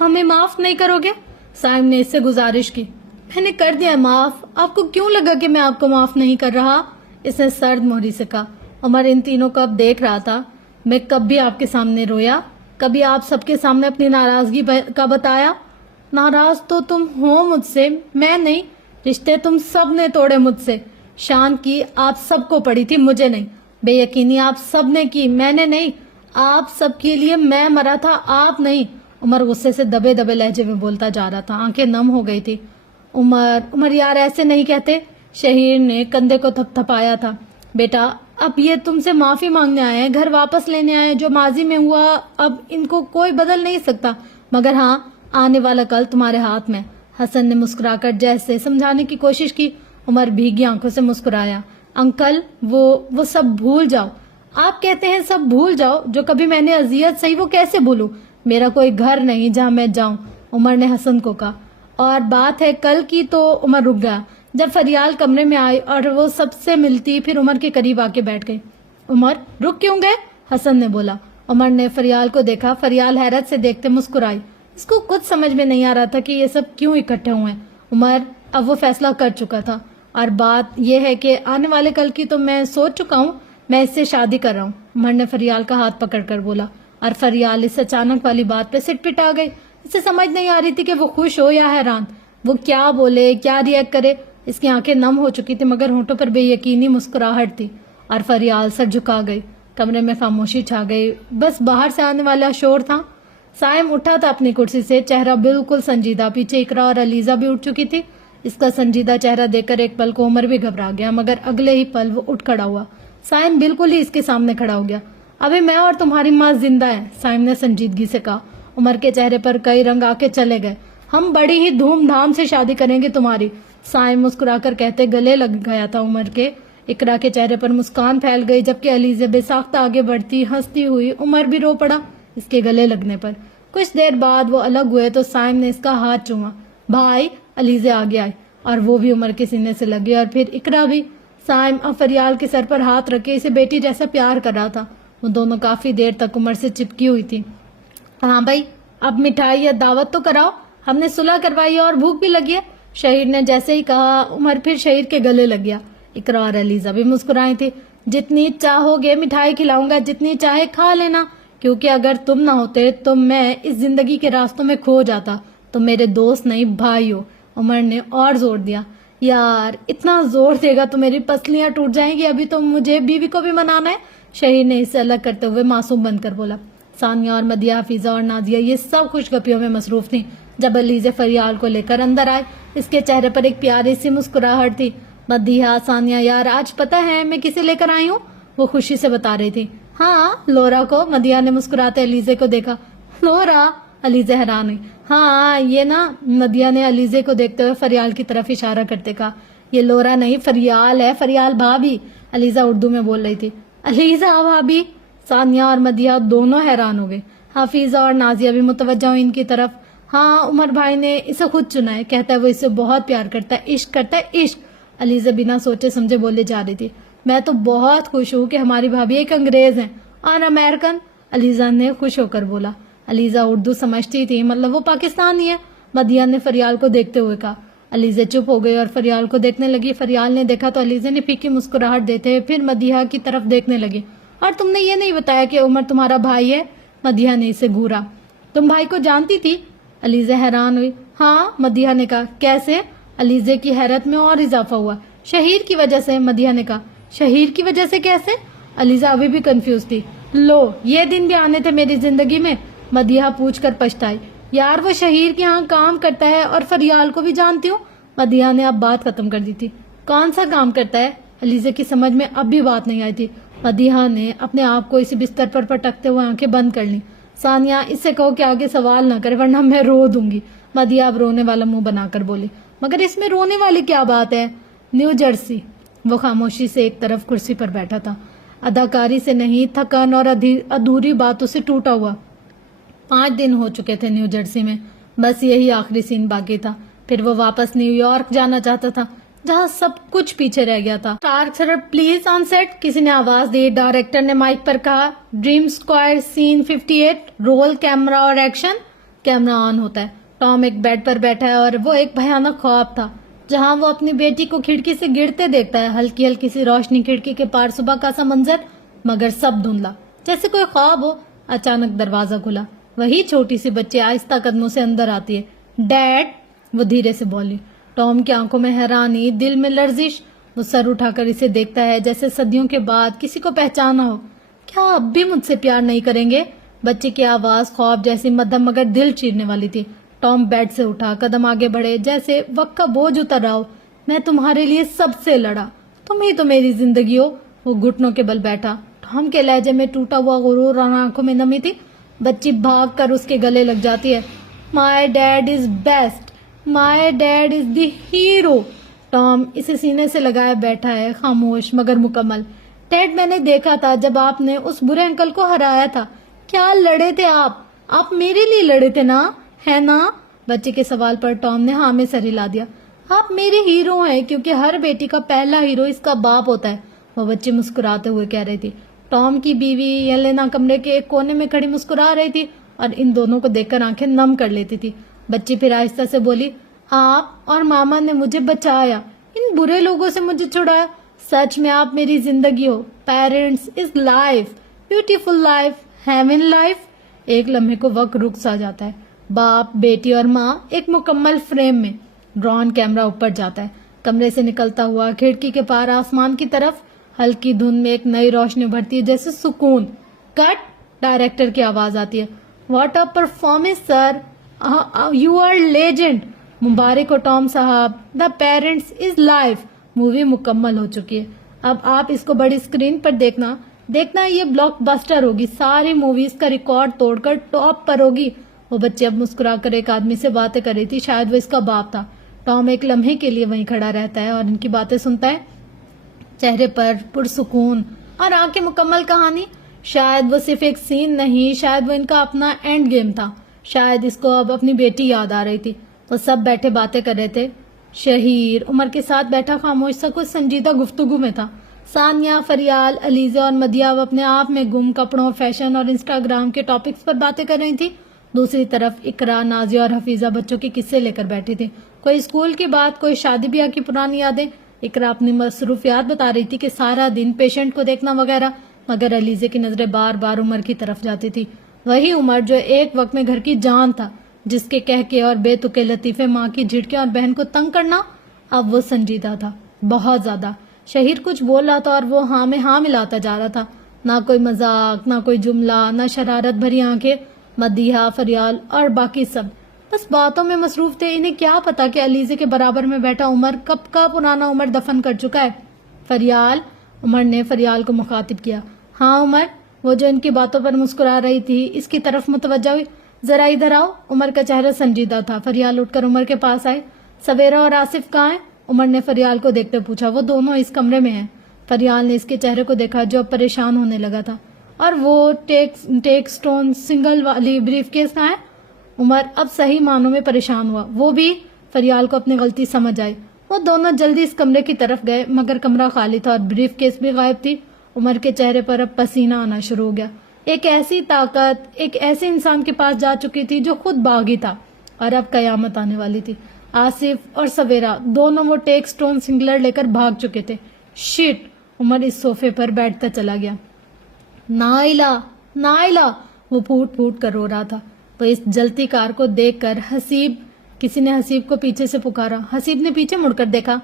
ہمیں معاف نہیں کرو گے؟ سائم نے اس سے گزارش کی۔ میں نے کر دیا معاف، آپ کو کیوں لگا کہ میں آپ کو معاف نہیں کر رہا؟ اس نے سرد مہری سے کہا۔ عمر ان تینوں کو اب دیکھ رہا تھا۔ میں کب بھی آپ کے سامنے رویا؟ کبھی آپ سب کے سامنے اپنی ناراضگی کا بتایا؟ ناراض تو تم ہو مجھ سے، میں نہیں۔ رشتے تم سب نے توڑے مجھ سے۔ شان کی آپ سب کو پڑی تھی، مجھے نہیں۔ بے یقینی آپ سب نے کی، میں نے نہیں۔ آپ سب کے لیے میں مرا تھا، آپ نہیں۔ عمر غصے سے دبے دبے لہجے میں بولتا جا رہا تھا، آنکھیں نم ہو گئی تھی۔ عمر یار ایسے نہیں کہتے، شہیر نے کندھے کو تھپ تھپایا تھا۔ بیٹا اب یہ تم سے معافی مانگنے آئے ہیں، گھر واپس لینے آئے ہیں، جو ماضی میں ہوا اب ان کو کوئی بدل نہیں سکتا، مگر ہاں آنے والا کل تمہارے ہاتھ میں۔ حسن نے مسکرا کر جیسے سمجھانے کی کوشش کی۔ عمر بھیگی آنکھوں سے مسکرایا۔ انکل وہ سب بھول جاؤ۔ آپ کہتے ہیں سب بھول جاؤ، جو کبھی میں نے اذیت سہی وہ کیسے بھولوں؟ میرا کوئی گھر نہیں جہاں میں جاؤں، عمر نے حسن کو کہا۔ اور بات ہے کل کی تو عمر رک گیا جب فریال کمرے میں آئی اور وہ سب سے ملتی، پھر عمر کے قریب آ کے بیٹھ گئی۔ عمر رک کیوں گئے؟ حسن نے بولا۔ عمر نے فریال کو دیکھا، فریال حیرت سے دیکھتے مسکرائی۔ اس کو کچھ سمجھ میں نہیں آ رہا تھا کہ یہ سب کیوں اکٹھے ہوئے ہیں۔ عمر اب وہ فیصلہ کر چکا تھا، اور بات یہ ہے کہ آنے والے کل کی تو میں سوچ چکا ہوں، میں اس سے شادی کر رہا ہوں۔ عمر نے فریال کا ہاتھ پکڑ کر بولا، اور فریال اس اچانک والی بات پہ سٹ پٹ آ گئی۔ اسے سمجھ نہیں آ رہی تھی کہ وہ خوش ہو یا حیران، وہ کیا بولے، کیا ریئیکٹ کرے۔ اس کی آنکھیں نم ہو چکی تھی مگر ہونٹوں پر بے یقینی مسکراہٹ تھی، اور فریال سر جھکا گئی۔ کمرے میں خاموشی چھا گئی، بس باہر سے آنے والا شور تھا۔ سائم اٹھا تھا اپنی کرسی سے، چہرہ بالکل سنجیدہ، پیچھے اقرا اور علیزہ بھی اٹھ چکی تھی۔ اس کا سنجیدہ چہرہ دیکھ کر ایک پل کو عمر بھی گھبرا گیا، مگر اگلے ہی پل وہ اٹھ کھڑا ہوا۔ سائم بالکل ہی اس کے سامنے کھڑا ہو گیا۔ ابھی میں اور تمہاری ماں زندہ ہے، سائم نے سنجیدگی سے کہا۔ عمر کے چہرے پر کئی رنگ آ کے چلے گئے۔ ہم بڑی ہی دھوم دھام سے شادی کریں گے تمہاری، سائم مسکرا کر کہتے گلے لگ گیا تھا عمر کے۔ اقرا کے چہرے پر مسکان پھیل گئی، جبکہ علیزہ بے ساختہ آگے بڑھتی ہنستی ہوئی۔ عمر بھی رو پڑا اس کے گلے لگنے پر۔ کچھ دیر بعد وہ الگ ہوئے تو سائم نے اس کا ہاتھ چوما۔ بھائی، علیزہ آگے آئی اور وہ بھی عمر کے سینے سے لگی، اور پھر اقرا بھی۔ سائم اب فریال کے سر پر ہاتھ رکھے اسے بیٹی جیسا پیار کر رہا تھا۔ وہ دونوں کافی دیر تک عمر سے چپکی ہوئی تھی۔ ہاں بھائی، اب مٹھائی یا دعوت تو کراؤ، ہم نے صلح کروائی ہے اور بھوک بھی لگی ہے، شہیر نے جیسے ہی کہا عمر پھر شہیر کے گلے لگ گیا۔ اقرا اور علیزہ بھی مسکرائی تھی۔ جتنی چاہو گے مٹھائی کھلاؤں گا، جتنی چاہے کھا لینا، کیونکہ اگر تم نہ ہوتے تو میں اس زندگی کے راستوں میں کھو جاتا، تم میرے دوست نہیں بھائی ہو، عمر نے اور زور دیا۔ یار اتنا زور دے گا تو میری پسلیاں ٹوٹ جائیں گی، ابھی تو مجھے بیوی کو بھی منانا ہے، شہیر نے اسے الگ کرتے ہوئے معصوم بن کر بولا۔ ثانیہ اور مدیہ، حفیظہ اور نازیہ یہ سب خوش گپیوں میں مصروف تھیں۔ جب علیزہ فریال کو لے کر اندر آئے، اس کے چہرے پر ایک پیاری سی مسکراہٹ تھی۔ مدیہ، ثانیہ، یار آج پتہ ہے میں کسے لے کر آئی ہوں؟ وہ خوشی سے بتا رہی تھی۔ ہاں لورا کو، مدیہ نے مسکراتے علیزہ کو دیکھا۔ لورا؟ علیزہ حیران ہوئی۔ ہاں یہ نا، مدیہ نے علیزہ کو دیکھتے ہوئے فریال کی طرف اشارہ کرتے کہا۔ یہ لورا نہیں فریال ہے، فریال بھابھی، علیزہ اردو میں بول رہی تھی۔ علیزہ بھابھی؟ ثانیہ اور مدیہ دونوں حیران ہو گئے۔ حفیظہ اور نازیہ بھی متوجہ ہوئی ان کی طرف۔ ہاں عمر بھائی نے اسے خود چنا ہے، کہتا ہے وہ اسے بہت پیار کرتا ہے، عشق کرتا ہے، عشق۔ علیزہ بنا سوچے سمجھے بولے جا رہی تھی۔ میں تو بہت خوش ہوں کہ ہماری بھابھی ایک انگریز ہیں اور امریکن، علیزہ نے خوش ہو کر بولا۔ علیزہ اردو سمجھتی تھی، مطلب وہ پاکستانی ہے۔ مدیحہ نے فریال کو دیکھتے ہوئے کہا۔ علیزہ چپ ہو گئی اور فریال کو دیکھنے لگی۔ فریال نے دیکھا تو علیزہ نے پھیکی مسکراہٹ دیتے ہوئے پھر مدیحہ کی طرف دیکھنے لگی۔ اور تم نے یہ نہیں بتایا کہ عمر تمہارا بھائی ہے؟ مدیحہ نے اسے گھورا۔ تم بھائی کو جانتی تھی؟ علیزہ حیران ہوئی۔ ہاں، مدیحہ نے کہا۔ کیسے؟ علیزہ کی حیرت میں اور اضافہ ہوا۔ شہیر کی وجہ سے، مدیحہ نے کہا۔ شہیر کی وجہ سے کیسے؟ علیزہ ابھی بھی کنفیوز تھی۔ لو، یہ دن بھی آنے تھے میری زندگی میں، مدیحہ پوچھ کر پچھتائی۔ یار وہ شہیر کے ہاں کام کرتا ہے اور فریال کو بھی جانتی ہوں۔ مدیحہ نے اب بات ختم کر دی تھی۔ کون سا کام کرتا ہے؟ علیزہ کی سمجھ میں اب بھی بات نہیں آئی تھی۔ مدیحہ نے اپنے آپ کو اسی بستر پر پٹکتے ہوئے آنکھیں بند کر لیں۔ ثانیہ، اس سے کہو کہ آگے سوال نہ کرے ورنہ میں رو دوں گی۔ مدیحہ اب رونے والا منہ بنا کر بولی۔ مگر اس میں رونے والی کیا بات ہے؟ New Jersey. وہ خاموشی سے ایک طرف کرسی پر بیٹھا تھا، اداکاری سے نہیں، تھکن اور ادھوری باتوں سے ٹوٹا ہوا۔ 5 دن ہو چکے تھے نیو جرسی میں، بس یہی آخری سین باقی تھا۔ پھر وہ واپس نیو یارک جانا چاہتا تھا جہاں سب کچھ پیچھے رہ گیا تھا۔ Stark sir please on set, کسی نے آواز دی۔ ڈائریکٹر نے مائک پر کہا، dream square scene 58، roll camera اور ایکشن۔ کیمرہ آن ہوتا ہے۔ ٹام ایک بیڈ پر بیٹھا ہے اور وہ ایک بھیانک خواب تھا جہاں وہ اپنی بیٹی کو کھڑکی سے گرتے دیکھتا ہے۔ ہلکی ہلکی سی روشنی کھڑکی کے پار، صبح کا سا منظر، مگر سب دھندلا جیسے کوئی خواب ہو۔ اچانک دروازہ کھلا۔ وہی چھوٹی سی بچی آہستہ قدموں سے اندر آتی ہے۔ ڈیڈ، وہ دھیرے سے بولی۔ ٹام کی آنکھوں میں حیرانی، دل میں لرزش۔ وہ سر اٹھا کر اسے دیکھتا ہے جیسے صدیوں کے بعد کسی کو پہچانا ہو۔ کیا اب بھی مجھ سے پیار نہیں کریں گے؟ بچے کی آواز خواب جیسی مدھم مگر دل چیرنے والی تھی۔ ٹام بیڈ سے اٹھا، قدم آگے بڑھے جیسے وقت کا بوجھ اتر رہا ہو۔ میں تمہارے لیے سب سے لڑا، تم ہی تو میری زندگی ہو۔ وہ گھٹنوں کے بل بیٹھا۔ ٹام کے لہجے میں ٹوٹا ہوا غرور اور آنکھوں میں نمی تھی۔ بچی بھاگ کر اس کے گلے لگ جاتی ہے۔ My dad is best, my dad is the hero. Tom اسے سینے سے لگائے بیٹھا ہے، خاموش مگر مکمل۔ ڈیڈ، میں نے دیکھا تھا جب آپ نے اس برے انکل کو ہرایا تھا، کیا لڑے تھے آپ میرے لیے لڑے تھے نا، ہے نا؟ بچے کے سوال پر ٹام نے ہاں میں سر ہلا دیا۔ آپ میرے ہیرو ہیں کیونکہ ہر بیٹی کا پہلا ہیرو اس کا باپ ہوتا ہے، وہ بچی مسکراتے ہوئے کہہ رہی تھی۔ ٹام کی بیوی یلینا کمرے کے ایک کونے میں کھڑی مسکرا رہی تھی اور ان دونوں کو دیکھ کر آنکھیں نم کر لیتی تھی۔ بچی پھر آہستہ سے بولی، آپ اور ماما نے مجھے بچایا، ان برے لوگوں سے مجھے چھڑایا۔ سچ میں آپ میری زندگی ہو۔ Parents is life, beautiful life, heaven life. ایک لمحے کو وقت رک سا جاتا ہے۔ باپ، بیٹی اور ماں ایک مکمل فریم میں۔ ڈرون کیمرہ اوپر جاتا ہے، کمرے سے نکلتا ہوا کھڑکی کے پار آسمان کی طرف۔ ہلکی دھند میں ایک نئی روشنی بھرتی ہے جیسے سکون۔ کٹ، ڈائریکٹر کی آواز آتی ہے۔ What a performance sir, you are legend. مبارک ہو ٹام صاحب، the parents is life. Movie مکمل ہو چکی ہے، اب آپ اس کو بڑی اسکرین پر دیکھنا یہ بلاک بسٹر ہوگی، ساری موویز کا ریکارڈ توڑ کر ٹاپ پر ہوگی۔ وہ بچے اب مسکرا کر ایک آدمی سے باتیں کر رہی تھی، شاید وہ اس کا باپ تھا۔ ٹام ایک لمحے کے لیے وہیں کھڑا رہتا ہے اور ان کی باتیں سنتا ہے، چہرے پر پرسکون اور آنکھیں مکمل کہانی۔ شاید وہ صرف ایک سین نہیں، شاید وہ ان کا اپنا اینڈ گیم تھا، شاید اس کو اب اپنی بیٹی یاد آ رہی تھی۔ وہ سب بیٹھے باتیں کر رہے تھے۔ شہیر عمر کے ساتھ بیٹھا خاموش سا کچھ سنجیدہ گفتگو میں تھا۔ ثانیہ، فریال، علیزہ اور مدیحہ اپنے آپ میں گم کپڑوں، فیشن اور انسٹاگرام کے ٹاپکس پر باتیں کر رہی تھی۔ دوسری طرف اقرا، نازیہ اور حفیظہ بچوں کے قصے لے کر بیٹھی تھی، کوئی اسکول کی بات، کوئی شادی بیاہ کی پرانی یادیں۔ اقرا اپنی مصروفیات بتا رہی تھی کہ سارا دن پیشنٹ کو دیکھنا وغیرہ، مگر علیزہ کی نظریں بار بار عمر کی طرف جاتی تھی۔ وہی عمر جو ایک وقت میں گھر کی جان تھا، جس کے کہکے اور بے تکے لطیفے، ماں کی جھٹکیاں اور بہن کو تنگ کرنا، اب وہ سنجیدہ تھا، بہت زیادہ۔ شہیر کچھ بول رہا تھا اور وہ ہاں میں ہاں ملاتا جا رہا تھا، نہ کوئی مذاق، نہ کوئی جملہ، نہ شرارت بھری آنکھیں۔ مدیحہ، فریال اور باقی سب بس باتوں میں مصروف تھے، انہیں کیا پتا کہ علیزہ کے برابر میں بیٹھا عمر کب کا پرانا عمر دفن کر چکا ہے۔ فریال، عمر نے فریال کو مخاطب کیا۔ ہاں عمر، وہ جو ان کی باتوں پر مسکرا رہی تھی اس کی طرف متوجہ ہوئی۔ ذرا ادھر آؤ۔ عمر کا چہرہ سنجیدہ تھا۔ فریال اٹھ کر عمر کے پاس آئے۔ سویرا اور آصف کہاں ہیں؟ عمر نے فریال کو دیکھتے پوچھا۔ وہ دونوں اس کمرے میں ہیں۔ فریال نے اس کے چہرے کو دیکھا جو اب پریشان ہونے لگا تھا۔ اور وہ ٹیک سٹون سنگل والی بریف کیس کہاں ہے؟ عمر اب صحیح معنوں میں پریشان ہوا، وہ بھی فریال کو اپنی غلطی سمجھ آئی۔ وہ دونوں جلدی اس کمرے کی طرف گئے، مگر کمرہ خالی تھا اور بریف کیس بھی غائب تھی۔ عمر کے چہرے پر اب پسینہ آنا شروع ہو گیا۔ ایک ایسی طاقت ایک ایسے انسان کے پاس جا چکی تھی جو خود باغی تھا، اور اب قیامت آنے والی تھی۔ آصف اور سویرا دونوں وہ ٹیک سٹون سنگلر لے کر بھاگ چکے تھے۔ شٹ! عمر اس صوفے پر بیٹھتا چلا گیا۔ نائلہ، نائلہ! وہ پھوٹ پھوٹ کر رو رہا تھا۔ وہ اس جلتی کار کو دیکھ کر کسی نے حسیب کو پیچھے سے پکارا۔ حسیب نے پیچھے مڑ کر دیکھا۔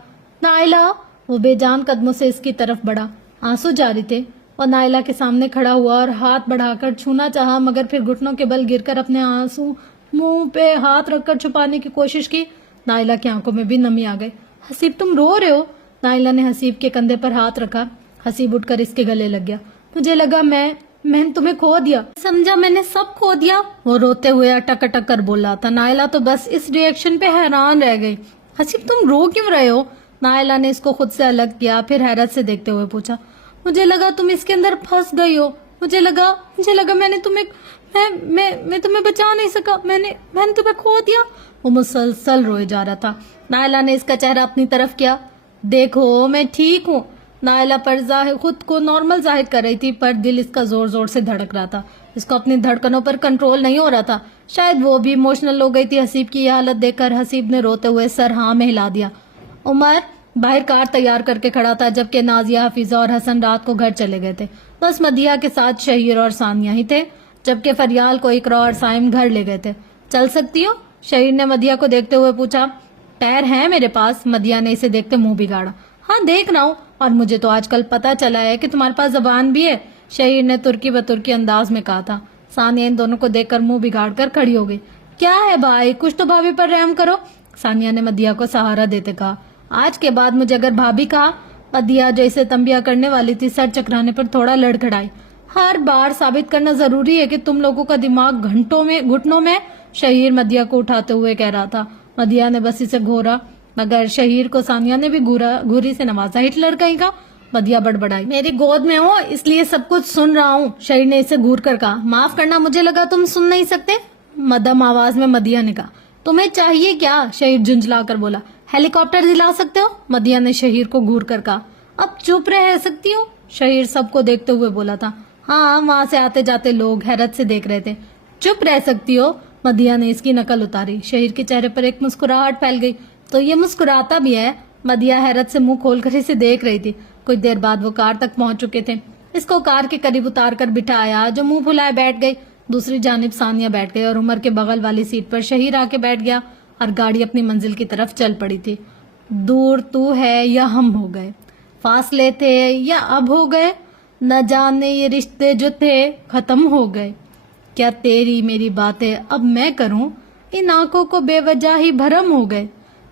نائلہ! وہ بے جان قدموں سے اس کی طرف بڑھا، آنسو جاری تھے۔ وہ نائلہ کے سامنے کھڑا ہوا اور ہاتھ بڑھا کر چھونا چاہا، مگر پھر گھٹنوں کے بل گر کر اپنے آنسو منہ پہ ہاتھ رکھ کر چھپانے کی کوشش کی۔ نائلہ کی آنکھوں میں بھی نمی آ گئی۔ حسیب تم رو رہے ہو؟ نائلہ نے حسیب کے کندھے پر ہاتھ رکھا۔ حسیب اٹھ کر اس کے گلے لگ گیا۔ مجھے لگا میں نے تمہیں کھو دیا، سمجھا میں نے سب کھو دیا، وہ روتے ہوئے اٹک اٹک کر بولا تھا۔ نائلہ تو بس اس ری ایکشن پہ حیران رہ گئی۔ حسیب تم رو کیوں رہے ہو؟ نائلہ نے اس کو خود سے الگ کیا، پھر حیرت سے دیکھتے ہوئے پوچھا۔ مجھے لگا تم اس کے اندر پھنس گئی ہو، مجھے لگا میں نے تمہیں میں تمہیں بچا نہیں سکا، میں نے تمہیں کھو دیا۔ وہ مسلسل روئے جا رہا تھا۔ نائلہ نے اس کا چہرہ اپنی طرف کیا۔ دیکھو میں ٹھیک ہوں۔ نائلہ پر خود کو نارمل ظاہر کر رہی تھی، پر دل اس کا زور زور سے دھڑک رہا تھا۔ اس کو اپنی دھڑکنوں پر کنٹرول نہیں ہو رہا تھا۔ شاید وہ بھی ایموشنل ہو گئی تھی حسیب کی یہ حالت دیکھ کر۔ حسیب نے روتے ہوئے سر ہاں میں ہلا دیا۔ عمر باہر کار تیار کر کے کھڑا تھا، جبکہ نازیہ، حفیظہ اور حسن رات کو گھر چلے گئے تھے۔ بس مدیحہ کے ساتھ شہیر اور ثانیہ ہی تھے، جبکہ فریال کو اقرا اور سائم گھر لے گئے تھے۔ چل سکتی ہو؟ شہیر نے مدیحہ کو دیکھتے ہوئے پوچھا۔ پیر ہیں میرے پاس، مدیحہ نے اسے دیکھتے منہ بگاڑا۔ ہاں دیکھ رہا ہوں، اور مجھے تو آج کل پتا چلا ہے کہ تمہارے پاس زبان بھی ہے، شہیر نے ترکی بترکی انداز میں کہا تھا۔ ثانیہ ان دونوں کو دیکھ کر منہ بگاڑ کر کھڑی ہو گئی۔ کیا ہے بھائی، کچھ تو بھابھی پر رحم کرو، ثانیہ نے مدیحہ کو سہارا دیتے کہا۔ آج کے بعد مجھے اگر بھابھی کہا، مدیحہ جو اسے تنبیہ کرنے والی تھی سر چکرانے پر تھوڑا لڑکھڑائی۔ ہر بار ثابت کرنا ضروری ہے کہ تم لوگوں کا دماغ گھٹنوں میں، شہیر مدیحہ کو اٹھاتے ہوئے کہہ رہا تھا۔ مدیحہ نے بس اسے گھورا، مگر شہیر کو ثانیہ نے بھی گھوری سے نوازا۔ ہٹلر کہیں کا، مدیحہ بڑبڑائی۔ میری گود میں ہو اس لیے سب کچھ سن رہا ہوں، شہیر نے اسے گھور کر کہا۔ معاف کرنا، مجھے لگا تم سن نہیں سکتے، مدھم آواز میں مدیحہ نے کہا۔ تمہیں چاہیے کیا؟ شہیر جھنجھلا کر بولا۔ ہیلی کاپٹر دلا سکتے ہو، مدیحہ نے شہیر کو گھور کر کہا۔ اب چپ رہ سکتی ہو، شہیر سب کو دیکھتے ہوئے بولا تھا۔ ہاں، وہاں سے آتے جاتے لوگ حیرت سے دیکھ رہے تھے۔ چپ رہ سکتی ہو، مدیحہ نے اس کی نقل اتاری۔ شہیر کے چہرے پر ایک مسکراہٹ پھیل گئی۔ تو یہ مسکراتا بھی ہے؟ مدیحہ حیرت سے منہ کھول کر اسے دیکھ رہی تھی۔ کچھ دیر بعد وہ کار تک پہنچ چکے تھے۔ اس کو کار کے قریب اتار کر بٹھایا، جو منہ پھلائے بیٹھ گئی۔ دوسری جانب ثانیہ بیٹھ گئی اور عمر کے بغل والی سیٹ پر شہیر آ کے بیٹھ گیا، اور گاڑی اپنی منزل کی طرف چل پڑی تھی۔ دور تو ہے یا ہم ہو گئے، فاصلے تھے یا اب ہو گئے، نہ جانے یہ رشتے جو تھے ختم ہو گئے، کیا تیری میری باتیں اب میں کروں، ان آنکھوں کو بے وجہ ہی بھرم ہو گئے،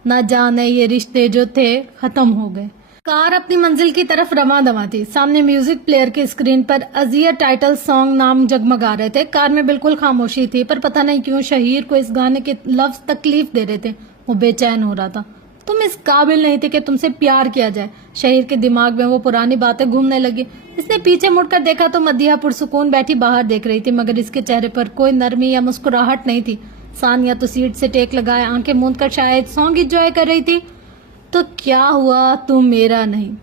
نہ جانے یہ رشتے جو تھے ختم ہو گئے۔ کار اپنی منزل کی طرف رواں دواں تھی۔ سامنے میوزک پلیئر کی اسکرین پر ازیر ٹائٹل سانگ نام جگمگا رہے تھے۔ کار میں بالکل خاموشی تھی، پر پتہ نہیں کیوں شہیر کو اس گانے کے لفظ تکلیف دے رہے تھے۔ وہ بے چین ہو رہا تھا۔ تم اس قابل نہیں تھے کہ تم سے پیار کیا جائے۔ شہیر کے دماغ میں وہ پرانی باتیں گھومنے لگی۔ اس نے پیچھے مڑ کر دیکھا تو مدیحہ پرسکون بیٹھی باہر دیکھ رہی تھی، مگر اس کے چہرے پر کوئی نرمی یا مسکراہٹ نہیں تھی۔ ثانیہ تو سیٹ سے ٹیک لگائے آنکھیں موند کر شاید سانگ انجوائے کر رہی تھی۔ تو کیا ہوا، تم میرا نہیں،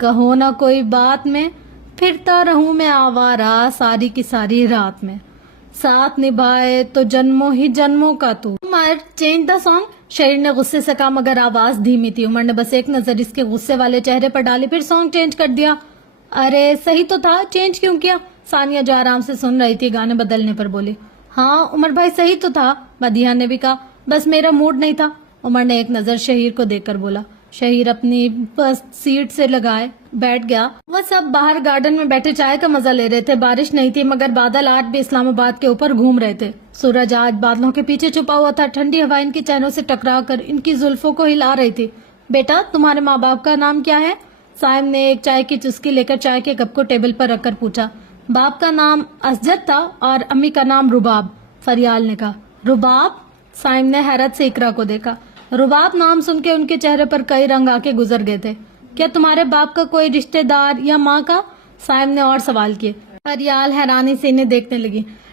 کہو نہ کوئی بات میں، پھرتا رہوں میں آوارہ ساری کی ساری رات میں، ساتھ نبھائے تو جنموں ہی جنموں کا تو۔ عمر چینج دا سانگ، شہیر نے غصے سے کہا، مگر آواز دھیمی تھی۔ عمر نے بس ایک نظر اس کے غصے والے چہرے پر ڈالی، پھر سانگ چینج کر دیا۔ ارے صحیح تو تھا، چینج کیوں کیا؟ ثانیہ جو آرام سے سن رہی تھی گانے بدلنے پر بولی۔ ہاں عمر بھائی صحیح تو تھا، مدیحہ نے بھی کہا، بس میرا موڈ نہیں تھا۔ عمر نے ایک نظر شہیر کو دیکھ کر بولا۔ شہیر اپنی بس سیٹ سے لگائے بیٹھ گیا۔ وہ سب باہر گارڈن میں بیٹھے چائے کا مزہ لے رہے تھے۔ بارش نہیں تھی، مگر بادل آج بھی اسلام آباد کے اوپر گھوم رہے تھے۔ سورج آج بادلوں کے پیچھے چھپا ہوا تھا۔ ٹھنڈی ہوا ان کے چہروں سے ٹکرا کر ان کی زلفوں کو ہلا رہی تھی۔ بیٹا تمہارے ماں باپ کا نام کیا ہے؟ سائم نے ایک چائے کی چسکی لے کر چائے کے کپ کو ٹیبل پر رکھ کر پوچھا۔ باپ کا نام اسجد تھا اور امی کا نام رباب، فریال نے کہا۔ رباب؟ سائم نے حیرت سے اقرا کو دیکھا۔ رباب نام سن کے ان کے چہرے پر کئی رنگ آ کے گزر گئے تھے۔ کیا تمہارے باپ کا کوئی رشتہ دار یا ماں کا؟ سائم نے اور سوال کیے۔ فریال حیرانی سے انہیں دیکھنے لگی۔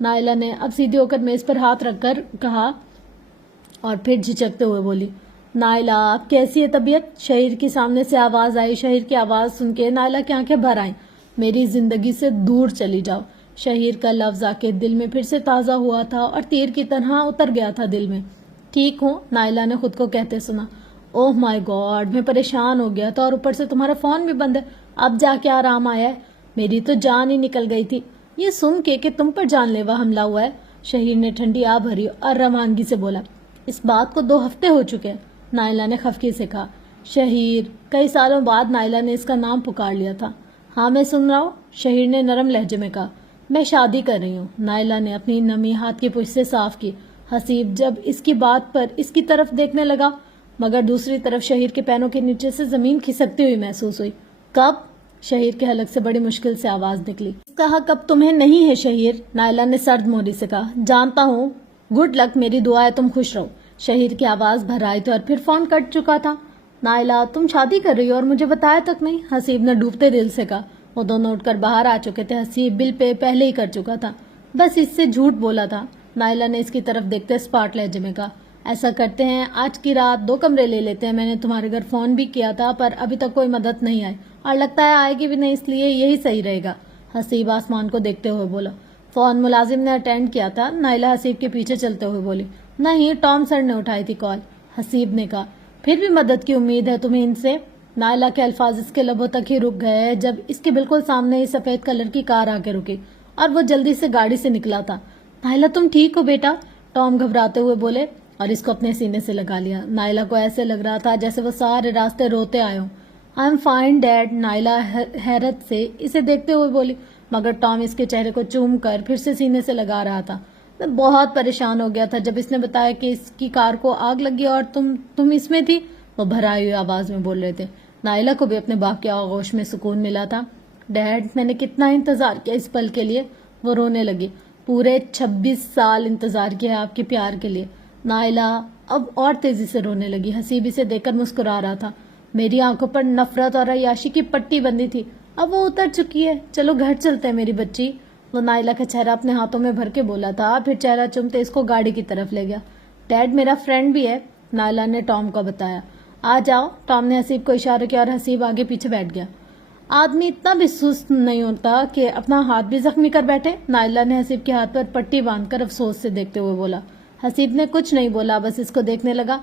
نائلہ نے اب سیدھی ہو کر میز پر ہاتھ رکھ کر کہا اور پھر جھجکتے ہوئے بولی، نائلہ آپ کیسی ہے طبیعت؟ شہیر کی سامنے سے آواز آئی۔ شہیر کی آواز سن کے نائلہ کی آنکھیں بھر آئیں۔ میری زندگی سے دور چلی جاؤ۔ شہیر کا لفظ آ کے دل میں پھر سے تازہ ہوا تھا اور تیر کی طرح اتر گیا تھا دل میں۔ ٹھیک ہوں، نائلہ نے خود کو کہتے سنا۔ اوہ مائی گاڈ، میں پریشان ہو گیا تھا اور اوپر سے تمہارا فون بھی بند ہے، اب جا کے آرام آیا ہے، میری تو جان ہی نکل گئی تھی یہ سن کے کہ تم پر جان لیوا حملہ ہوا ہے۔ شہیر نے ٹھنڈی آہ بھری اور روانگی سے بولا، اس بات کو 2 ہفتے ہو چکے ہیں۔ نائلہ نے خفگی سے کہا۔ شہیر، کئی سالوں بعد نائلہ نے اس کا نام پکار لیا تھا۔ ہاں میں سن رہا ہوں، شہیر نے نرم لہجے میں کہا۔ میں شادی کر رہی ہوں۔ نائلہ نے اپنی نمی ہاتھ کی پشت سے صاف کی۔ حسیب جب اس کی بات پر اس کی طرف دیکھنے لگا، مگر دوسری طرف شہیر کے پیروں کے نیچے سے زمین کھسکتی ہوئی محسوس ہوئی۔ کب؟ شہیر کے حلق سے بڑی مشکل سے آواز نکلی۔ اس کا حق اب تمہیں نہیں ہے شہیر، نائلہ نے سرد موری سے کہا۔ جانتا ہوں، گڈ لک، میری دعا ہے تم خوش رہو۔ شہیر کی آواز بھر آئی تھی اور پھر فون کٹ چکا تھا۔ نائلہ تم شادی کر رہی ہو اور مجھے بتایا تک نہیں، حسیب نے ڈوبتے دل سے کہا۔ وہ دونوں اٹھ کر باہر آ چکے تھے۔ حسیب بل پہ پہلے ہی کر چکا تھا، بس اس سے جھوٹ بولا تھا۔ نائلہ نے اس کی طرف دیکھتے اسپاٹ لہجے میں کہا، ایسا کرتے ہیں آج کی رات 2 کمرے لے لیتے ہیں، میں نے تمہارے گھر فون بھی کیا تھا پر ابھی تک کوئی مدد نہیں آئی اور لگتا ہے آئے گی بھی نہیں، اس لیے یہی صحیح رہے گا۔ حسیب آسمان کو دیکھتے ہوئے بولا۔ فون ملازم نے اٹینڈ کیا تھا؟ نائلہ حسیب کے پیچھے چلتے ہوئے بولی۔ نہیں، ٹام سر نے اٹھائی تھی کال، حسیب نے کہا۔ پھر بھی مدد کی امید ہے تمہیں ان سے؟ نائلہ کے الفاظ اس کے لبوں تک ہی رک گئے جب اس کے بالکل سامنے ہی سفید کلر کی کار آ کے رکی اور وہ جلدی سے گاڑی سے نکلا تھا۔ نائلہ تم ٹھیک ہو بیٹا؟ ٹام گھبراتے ہوئے بولے اور اس کو اپنے سینے سے لگا لیا۔ نائلہ کو ایسے لگ رہا تھا جیسے وہ سارے راستے روتے آئے ہوں۔ آئی ایم فائن ڈیڈ، نائلہ حیرت سے اسے دیکھتے ہوئے بولی، مگر ٹام اس کے چہرے کو چوم کر پھر سے سینے سے لگا رہا تھا۔ میں بہت پریشان ہو گیا تھا جب اس نے بتایا کہ اس کی کار کو آگ لگی اور تم اس میں تھی، وہ بھرائی ہوئی آواز میں بول رہے تھے۔ نائلہ کو بھی اپنے باپ کے آغوش میں سکون ملا تھا۔ ڈیڈ، میں نے کتنا انتظار کیا اس پل کے لیے، وہ رونے لگی۔ پورے 26 سال انتظار کیا آپ کے پیار کے لیے۔ نائلہ اب اور تیزی سے رونے لگی۔ حسیب اسے دیکھ کر مسکرا رہا تھا۔ میری آنکھوں پر نفرت اور عیاشی کی پٹی بندی تھی، اب وہ اتر چکی ہے، چلو گھر چلتے ہیں میری بچی، وہ نائلہ کا چہرہ اپنے ہاتھوں میں بھر کے بولا تھا، پھر چہرہ چومتے اس کو گاڑی کی طرف لے گیا۔ ڈیڈ میرا فرینڈ بھی ہے، نائلہ نے ٹام کو بتایا۔ آ جاؤ، ٹام نے حسیب کو اشارہ کیا اور حسیب آگے پیچھے بیٹھ گیا۔ آدمی اتنا بھی سست نہیں ہوتا کہ اپنا ہاتھ بھی زخمی کر بیٹھے، نائلہ نے حسیب کے ہاتھ پر پٹی باندھ کر افسوس سے دیکھتے ہوئے بولا۔ حسیب نے کچھ نہیں بولا، بس اس کو دیکھنے لگا۔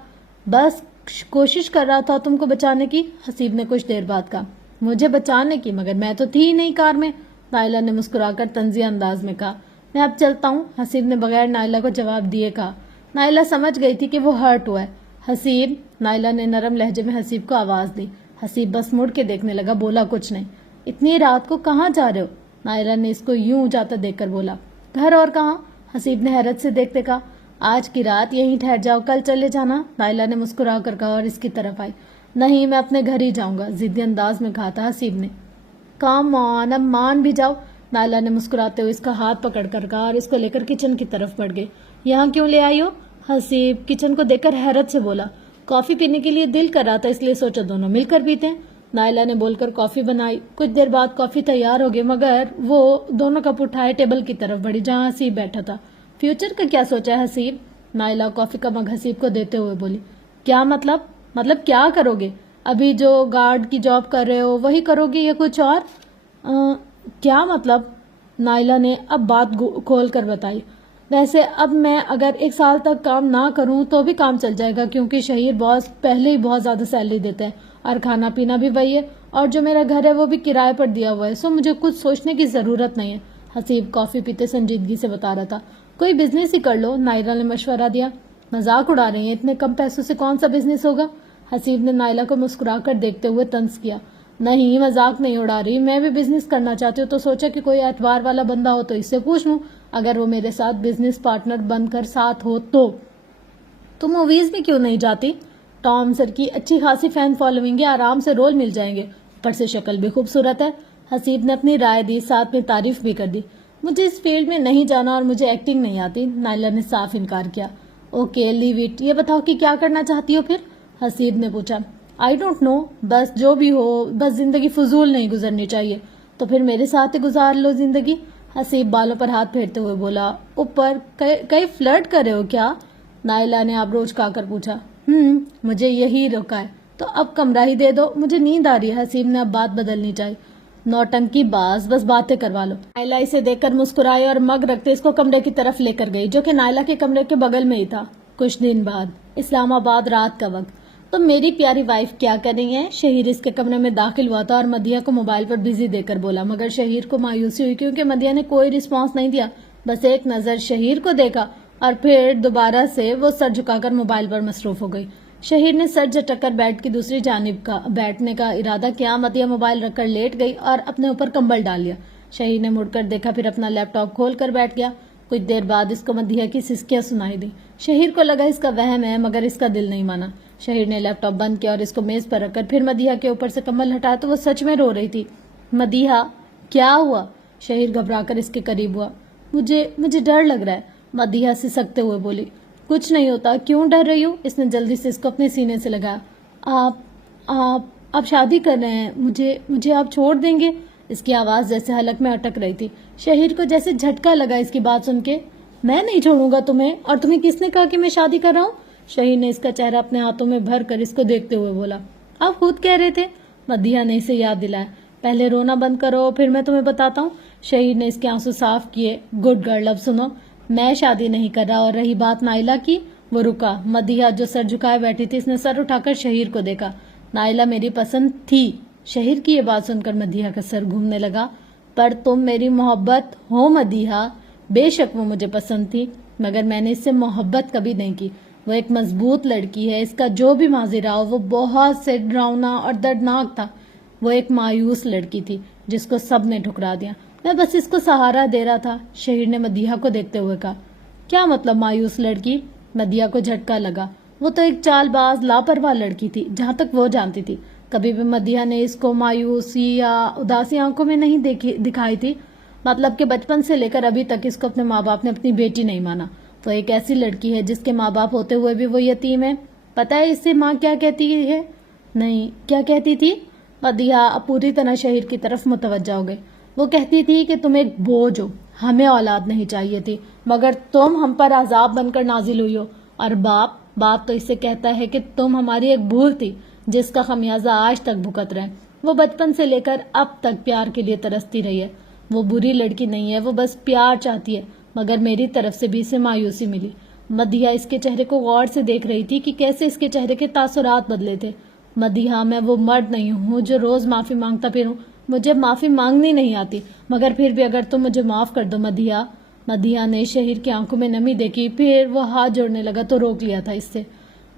بس کوشش کر رہا تھا تم کو بچانے کی، حسیب نے کچھ دیر بعد کہا۔ مجھے بچانے کی؟ مگر میں تو تھی ہی نہیں کار میں، نائلہ نے مسکرا کر طنزیہ انداز میں کہا۔ میں اب چلتا ہوں، حسیب نے بغیر نائلہ کو جواب دیے کہا۔ نائلہ سمجھ گئی تھی کہ وہ ہرٹ ہوا ہے۔ حسیب، نائلہ نے نرم لہجے میں حسیب کو آواز دی۔ حسیب بس مڑ کے دیکھنے لگا، بولا کچھ نہیں۔ اتنی رات کو کہاں جا رہے ہو؟ نائلہ نے اس کو یوں جاتا دیکھ کر بولا۔ گھر اور کہاں؟ حسیب نے حیرت سے دیکھتے کہا۔ آج کی رات یہیں ٹھہر جاؤ، کل چلے جانا، نائلہ نے مسکرا کر کہا اور اس کی طرف آئی۔ نہیں، میں اپنے گھر ہی جاؤں گا، ضدی انداز میں کہا تھا حسیب نے۔ کام آن، اب مان بھی جاؤ، نائلہ نے مسکراتے ہوئے اس کا ہاتھ پکڑ کر کہا اور اس کو لے کر کچن کی طرف بڑھ گئی۔ یہاں کیوں لے آئی ہو؟ حسیب کچن کو دیکھ کر حیرت سے بولا۔ کافی پینے کے لیے دل کر رہا تھا، اس لیے سوچا دونوں مل کر پیتے ہیں، نائلہ نے بول کر کافی بنائی۔ کچھ دیر بعد کافی تیار ہو گئی، مگر وہ دونوں کپ اٹھائے ٹیبل کی طرف بڑھی جہاں حسیب بیٹھا تھا۔ فیوچر کا کیا سوچا ہے حسیب؟ نائلہ کافی کا مگ حسیب کو دیتے ہوئے بولی۔ کیا مطلب کیا کرو گے؟ ابھی جو گارڈ کی جاب کر رہے ہو وہی کرو گے یا کچھ اور؟ کیا مطلب؟ نائلہ نے اب بات کھول کر بتائی۔ ویسے اب میں اگر 1 سال تک کام نہ کروں تو بھی کام چل جائے گا، کیونکہ شہیر باس پہلے ہی بہت زیادہ سیلری دیتا ہے اور کھانا پینا بھی وہی ہے، اور جو میرا گھر ہے وہ بھی کرائے پر دیا ہوا ہے، سو مجھے کچھ سوچنے کی ضرورت نہیں ہے، حسیب کافی پیتے سنجیدگی سے بتا رہا تھا۔ کوئی بزنس ہی کر لو، نائلہ نے مشورہ دیا۔ مذاق اڑا رہی ہیں، اتنے کم پیسوں سے کون سا بزنس ہوگا؟ حسیب نے نائلہ کو مسکرا کر دیکھتے ہوئے طنز کیا۔ نہیں، مذاق نہیں اڑا رہی، میں بھی بزنس کرنا چاہتی ہوں، تو سوچا کہ کوئی اعتبار والا بندہ ہو تو اس سے پوچھ لوں، اگر وہ میرے ساتھ بزنس پارٹنر بن کر ساتھ ہو تو۔ تم موویز میں کیوں نہیں جاتی؟ ٹام سر کی اچھی خاصی فین فالوئنگ ہے، آرام سے رول مل جائیں گے، اوپر سے شکل بھی خوبصورت ہے، حسیب نے اپنی رائے دی، ساتھ میں تعریف بھی کر دی۔ مجھے اس فیلڈ میں نہیں جانا اور مجھے ایکٹنگ نہیں آتی، نائلہ نے صاف انکار کیا۔ اوکے لیو اٹ، یہ بتاؤ کہ کیا کرنا چاہتی ہو پھر؟ حسیب نے پوچھا۔ آئی ڈونٹ نو، بس جو بھی ہو، بس زندگی فضول نہیں گزرنی چاہیے، تو پھر میرے ساتھ ہی گزار لو زندگی، حسیب بالوں پر ہاتھ پھیرتے ہوئے بولا، اوپر کہیں فلرٹ کر رہے ہو کیا؟ نائلہ نے آبرو اچکا کر پوچھا۔ مجھے یہی روکا ہے تو اب کمرہ ہی دے دو، مجھے نیند آ رہی ہے۔ حسیب نے اب بات بدلنی چاہی۔ نوٹنکی باز، بس باتیں کروا لو۔ نائلہ اسے دیکھ کر مسکرائی اور مگ رکھتے اس کو کمرے کی طرف لے کر گئی، جو کہ نائلہ کے کمرے کے بغل میں ہی تھا۔ کچھ دن بعد اسلام آباد، رات کا وقت۔ تو میری پیاری وائف کیا کر رہی ہیں؟ شہیر اس کے کمرے میں داخل ہوا تھا اور مدیحہ کو موبائل پر بزی دے کر بولا، مگر شہیر کو مایوسی ہوئی کیونکہ مدیحہ نے کوئی رسپانس نہیں دیا، بس ایک نظر شہیر کو دیکھا اور پھر دوبارہ سے وہ سر جھکا کر موبائل پر مصروف ہو گئی۔ شہیر نے سر جھٹک کر بیڈ کی دوسری جانب کا بیٹھنے کا ارادہ کیا۔ مدیحہ موبائل رکھ کر لیٹ گئی اور اپنے اوپر کمبل ڈال لیا۔ شہیر نے مڑ کر دیکھا، پھر اپنا لیپ ٹاپ کھول کر بیٹھ گیا۔ کچھ دیر بعد اس کو مدیحہ کی سسکیاں سنائی دی۔ شہیر کو لگا اس کا وہم ہے، مگر اس کا دل نہیں مانا۔ شہیر نے لیپ ٹاپ بند کیا اور اس کو میز پر رکھ کر پھر مدیحہ کے اوپر سے کمبل ہٹایا تو وہ سچ میں رو رہی تھی۔ مدیحہ، کیا ہوا؟ شہیر گھبرا کر اس کے قریب ہوا۔ مجھے ڈر لگ رہا ہے، مدیحہ سسکتے ہوئے بولی۔ کچھ نہیں ہوتا، کیوں ڈر رہی ہو؟ اس نے جلدی سے اس کو اپنے سینے سے لگایا۔ آپ شادی کر رہے ہیں، مجھے آپ چھوڑ دیں گے؟ اس کی آواز جیسے حلق میں اٹک رہی تھی۔ شہیر کو جیسے جھٹکا لگا اس کی بات سن کے۔ میں نہیں چھوڑوں گا تمہیں، اور تمہیں کس نے کہا کہ میں شادی کر رہا ہوں؟ شہیر نے اس کا چہرہ اپنے ہاتھوں میں بھر کر اس کو دیکھتے ہوئے بولا۔ آپ خود کہہ رہے تھے، مدیحہ نے اسے یاد دلایا۔ پہلے رونا بند کرو، پھر میں تمہیں بتاتا ہوں۔ شہیر نے اس کے آنسو صاف کیے۔ گڈ گرل، اب سنو، میں شادی نہیں کر رہا، اور رہی بات نائلہ کی، وہ رکا۔ مدیحہ جو سر جھکائے بیٹھی تھی، اس نے سر اٹھا کر شہیر کو دیکھا۔ نائلہ میری پسند تھی۔ شہیر کی یہ بات سن کر مدیحہ کا سر گھومنے لگا۔ پر تم میری محبت ہو مدیحہ۔ بے شک وہ مجھے پسند تھی، مگر میں نے اس سے محبت کبھی نہیں کی۔ وہ ایک مضبوط لڑکی ہے، اس کا جو بھی ماضی رہا ہو وہ بہت سے ڈراؤنا اور دردناک تھا۔ وہ ایک مایوس لڑکی تھی جس کو سب نے ٹھکرا دیا۔ میں بس اس کو سہارا دے رہا تھا، شہیر نے مدیحہ کو دیکھتے ہوئے کہا۔ کیا مطلب مایوس لڑکی؟ مدیحہ کو جھٹکا لگا۔ وہ تو ایک چال باز لاپرواہ لڑکی تھی، جہاں تک وہ جانتی تھی۔ کبھی بھی مدیحہ نے اس کو مایوسی یا اداسی آنکھوں میں نہیں دکھائی تھی۔ مطلب کہ بچپن سے لے کر ابھی تک اس کو اپنے ماں باپ نے اپنی بیٹی نہیں مانا۔ وہ ایک ایسی لڑکی ہے جس کے ماں باپ ہوتے ہوئے بھی وہ یتیم ہے۔ پتہ ہے اس سے ماں کیا کہتی ہے؟ نہیں، کیا کہتی تھی؟ مدیحہ اب پوری طرح شہیر کی طرف متوجہ ہو گئی۔ وہ کہتی تھی کہ تم ایک بوجھ ہو، ہمیں اولاد نہیں چاہیے تھی، مگر تم ہم پر عذاب بن کر نازل ہوئی ہو۔ اور باپ تو اس سے کہتا ہے کہ تم ہماری ایک بھول تھی جس کا خمیازہ آج تک بھگت رہے۔ وہ بچپن سے لے کر اب تک پیار کے لیے ترستی رہی ہے۔ وہ بری لڑکی نہیں ہے، وہ بس پیار چاہتی ہے، مگر میری طرف سے بھی اسے مایوسی ملی۔ مدیحہ اس کے چہرے کو غور سے دیکھ رہی تھی کہ کیسے اس کے چہرے کے تاثرات بدلے تھے۔ مدیحہ، میں وہ مرد نہیں ہوں جو روز معافی مانگتا پھروں، مجھے معافی مانگنی نہیں آتی، مگر پھر بھی اگر تم مجھے معاف کر دو مدیحہ۔ مدیحہ نے شہیر کی آنکھوں میں نمی دیکھی، پھر وہ ہاتھ جوڑنے لگا تو روک لیا تھا اس سے۔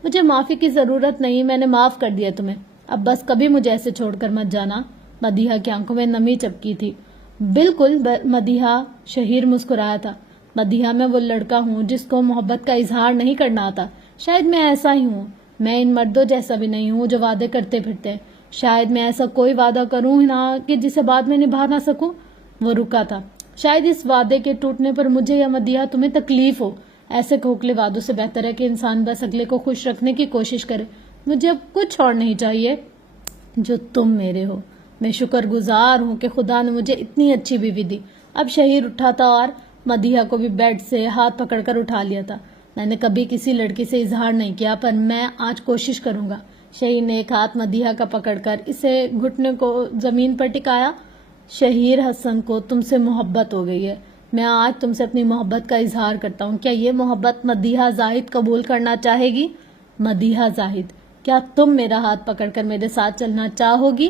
مجھے معافی کی ضرورت نہیں، میں نے معاف کر دیا تمہیں، اب بس کبھی مجھے ایسے چھوڑ کر مت جانا۔ مدیحہ کی آنکھوں میں نمی چپکی تھی۔ بالکل مدیحہ، شہیر مسکرایا تھا۔ مدیحہ، میں وہ لڑکا ہوں جس کو محبت کا اظہار نہیں کرنا آتا۔ شاید میں ایسا ہی ہوں، میں ان مردوں جیسا بھی نہیں ہوں جو وعدے کرتے پھرتے ہیں۔ شاید میں ایسا کوئی وعدہ کروں نہ کہ جسے بعد میں نبھا نہ سکوں۔ وہ رکا تھا۔ شاید اس وعدے کے ٹوٹنے پر مجھے یا مدیحہ تمہیں تکلیف ہو۔ ایسے کھوکھلے وعدوں سے بہتر ہے کہ انسان بس اگلے کو خوش رکھنے کی کوشش کرے۔ مجھے اب کچھ اور نہیں چاہیے جو تم میرے ہو۔ میں شکر گزار ہوں کہ خدا نے مجھے اتنی اچھی بیوی دی۔ اب شہیر اٹھا تھا اور مدیحہ کو بھی بیڈ سے ہاتھ پکڑ کر اٹھا لیا تھا۔ میں نے کبھی کسی لڑکی سے اظہار نہیں کیا، پر میں آج کوشش کروں گا۔ شہیر نے ایک ہاتھ مدیحہ کا پکڑ کر اسے گھٹنے کو زمین پر ٹکایا۔ شہیر حسن کو تم سے محبت ہو گئی ہے، میں آج تم سے اپنی محبت کا اظہار کرتا ہوں۔ کیا یہ محبت مدیحہ زاہد قبول کرنا چاہے گی؟ مدیحہ زاہد، کیا تم میرا ہاتھ پکڑ کر میرے ساتھ چلنا چاہو گی؟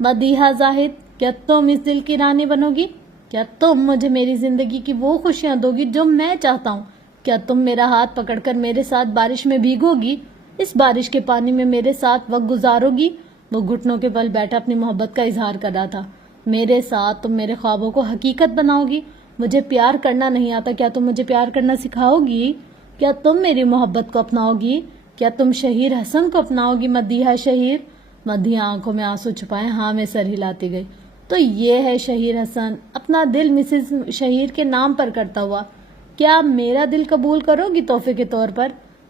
مدیحہ زاہد، کیا تم اس دل کی رانی بنو گی؟ کیا تم مجھے میری زندگی کی وہ خوشیاں دو گی جو میں چاہتا ہوں؟ کیا تم میرا ہاتھ پکڑ کر میرے ساتھ بارش میں بھیگو گی، اس بارش کے پانی میں میرے ساتھ وقت گزارو گی؟ وہ گھٹنوں کے بل بیٹھا اپنی محبت کا اظہار کر رہا تھا۔ میرے ساتھ تم میرے خوابوں کو حقیقت بناؤ گی؟ مجھے پیار کرنا نہیں آتا، کیا تم مجھے پیار کرنا سکھاؤ گی؟ کیا تم میری محبت کو اپناؤ گی؟ کیا تم شہیر حسن کو اپناؤ گی؟ مدیحہ شہیر، مدیحہ آنکھوں میں آنسو چھپائے ہاں میں سر ہلاتی گئی۔ تو یہ ہے شہیر حسن، اپنا دل مسز شہیر کے نام پر کرتا ہوا۔ کیا میرا دل قبول کرو گی تحفے کے طور پر؟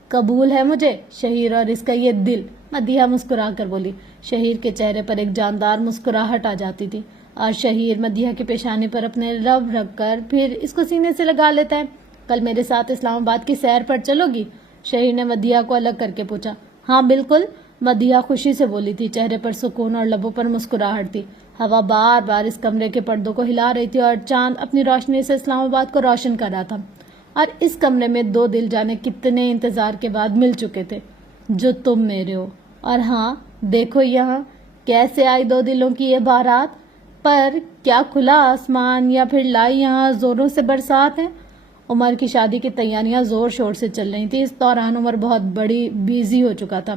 قبول ہے مجھے شہیر اور اس کا یہ دل، مدیحہ مسکرا کر بولی۔ شہیر کے چہرے پر ایک جاندار مسکراہٹ آ جاتی تھی۔ اور شہیر مدیحہ کی پیشانی پر اپنے لب رکھ کر پھر اس کو سینے سے لگا لیتا ہے. کل میرے ساتھ اسلام آباد کی سیر پر چلو گی؟ شہیر نے مدیحہ کو الگ کر کے پوچھا. ہاں بالکل، مدیحہ خوشی سے بولی تھی. چہرے پر سکون اور لبوں پر مسکراہٹ تھی. ہوا بار بار اس کمرے کے پردوں کو ہلا رہی تھی اور چاند اپنی روشنی سے اسلام آباد کو روشن کر رہا تھا. اور اس کمرے میں دو دل جانے کتنے انتظار کے بعد مل چکے تھے. جو تم میرے ہو. اور ہاں دیکھو یہاں کیسے آئی دو دلوں کی یہ بارات. پر کیا کھلا آسمان یا پھر لائی یہاں زوروں سے برسات ہے. عمر کی شادی کی تیاریاں زور شور سے چل رہی تھی. اس دوران عمر بہت بڑی بیزی ہو چکا تھا.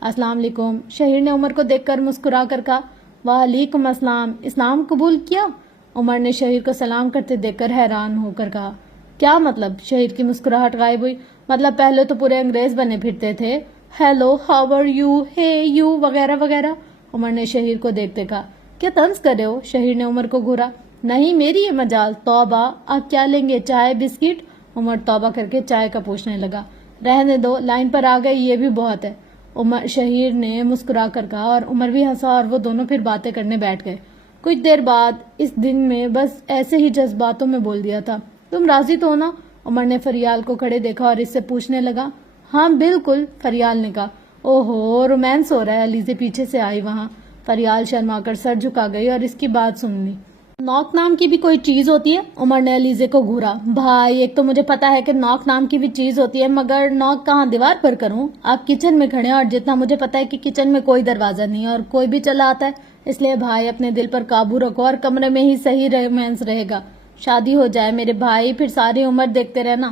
السلام علیکم. شہیر نے عمر کو دیکھ کر مسکرا کر کہا. وعلیکم السلام. اسلام قبول کیا؟ عمر نے شہیر کو سلام کرتے دیکھ کر حیران ہو کر کہا. کیا مطلب؟ شہیر کی مسکراہٹ غائب ہوئی. مطلب پہلے تو پورے انگریز بنے پھرتے تھے. ہیلو، ہاؤ آر یو، ہے یو وغیرہ وغیرہ. عمر نے شہیر کو دیکھتے کہا. کیا طنز کر رہے ہو؟ شہیر نے عمر کو گھورا. نہیں میری یہ مجال. توبہ، آپ کیا لیں گے؟ چائے، بسکٹ؟ عمر توبہ کر کے چائے کا پوچھنے لگا. رہنے دو، لائن پر آ گئے یہ بھی بہت ہے. عمر شہیر نے مسکرا کر کہا اور عمر بھی ہنسا اور وہ دونوں پھر باتیں کرنے بیٹھ گئے. کچھ دیر بعد اس دن میں بس ایسے ہی جذباتوں میں بول دیا تھا. تم راضی تو ہو نا؟ عمر نے فریال کو کھڑے دیکھا اور اس سے پوچھنے لگا. ہاں بالکل، فریال نے کہا. اوہو، رومانس ہو رہا ہے. علیزے پیچھے سے آئی وہاں. فریال شرما کر سر جھکا گئی اور اس کی بات سن لی. نوک نام کی بھی کوئی چیز ہوتی ہے؟ عمر نے علیزے کو گھورا. بھائی ایک تو مجھے پتا ہے کہ نوک نام کی بھی چیز ہوتی ہے، مگر نوک کہاں دیوار پر کروں؟ آپ کچن میں کھڑے ہیں اور جتنا مجھے پتا ہے کہ کچن میں کوئی دروازہ نہیں اور کوئی بھی چلا آتا ہے. اس لیے بھائی اپنے دل پر قابو رکھو اور کمرے میں ہی صحیح رومانس رہے گا. شادی ہو جائے میرے بھائی، پھر ساری عمر دیکھتے رہنا.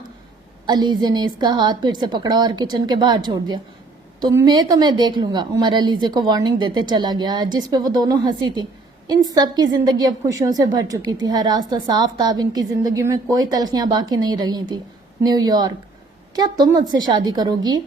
علیزے نے اس کا ہاتھ پھر سے پکڑا اور کچن کے باہر چھوڑ دیا. تمہیں تو میں دیکھ لوں گا. عمر علیزے کو وارننگ دیتے چلا گیا، جس پہ وہ دونوں ہنسی تھی. ان سب کی زندگی اب خوشیوں سے بھر چکی تھی. ہر راستہ صاف تھا. اب ان کی زندگی میں کوئی تلخیاں باقی نہیں رہی تھی. New York. کیا تم مجھ سے شادی کرو گی؟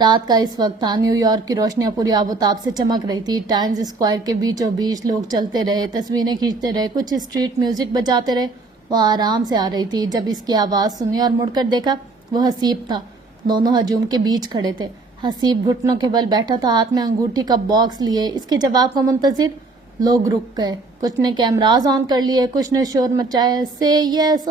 رات کا اس وقت تھا. نیو یارک کی روشنیاں پوری آب و تاب سے چمک رہی تھی. ٹائمز اسکوائر کے بیچوں بیچ لوگ چلتے رہے، تصویریں کھینچتے رہے، کچھ اسٹریٹ میوزک بجاتے رہے. وہ آرام سے آ رہی تھی. جب اس کی آواز سنی اور مڑ کر دیکھا، وہ حسیب تھا. دونوں ہجوم کے بیچ کھڑے تھے. حسیب گھٹنوں کے بل بیٹھا تھا، ہاتھ میں انگوٹھی کا باکس لیے اس کے جواب کا منتظر. لوگ رک گئے. کچھ نے کیمراز آن کر لیے، کچھ نے شور مچایا. سے یس،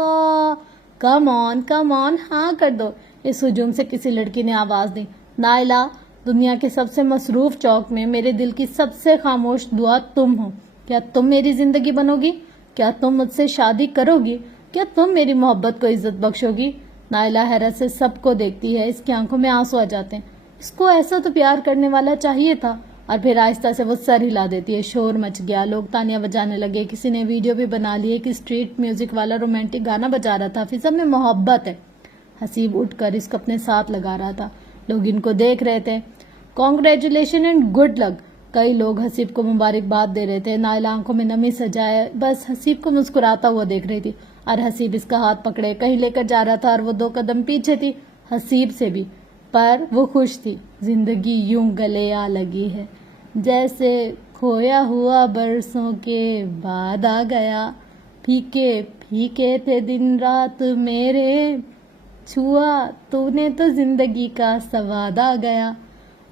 کم آن کم آن، ہاں کر دو. اس ہجوم سے کسی لڑکی نے آواز دی. نائلہ، دنیا کے سب سے مصروف چوک میں میرے دل کی سب سے خاموش دعا تم ہو. کیا تم میری زندگی بنو گی؟ کیا تم مجھ سے شادی کرو گی؟ کیا تم میری محبت کو عزت بخشو گی؟ نائلہ حیرت سے سب کو دیکھتی ہے. اس کی آنکھوں میں آنسو آ جاتے ہیں. اس کو ایسا تو پیار کرنے والا چاہیے تھا. اور پھر آہستہ سے وہ سر ہلا دیتی ہے. شور مچ گیا. لوگ تانیاں بجانے لگے. کسی نے ویڈیو بھی بنا لی. ایک اسٹریٹ میوزک والا رومانٹک گانا بجا رہا تھا. فضا میں محبت ہے. حسیب اٹھ کر اس کو اپنے ساتھ لگا رہا تھا. لوگ ان کو دیکھ رہے تھے. Congratulation and good luck. کئی لوگ حسیب کو مبارکباد دے رہے تھے. نائلہ آنکھوں میں نمی سجائے بس حسیب کو مسکراتا ہوا دیکھ رہی تھی. اور حسیب اس کا ہاتھ پکڑے کہیں لے کر جا رہا تھا اور وہ 2 قدم پیچھے تھی حسیب سے بھی. پر وہ خوش تھی. زندگی یوں گلے آ لگی ہے جیسے کھویا ہوا برسوں کے بعد آ گیا. پھیکے پھیکے تھے دن رات میرے، چھوا تو نے تو زندگی کا سواد آ گیا.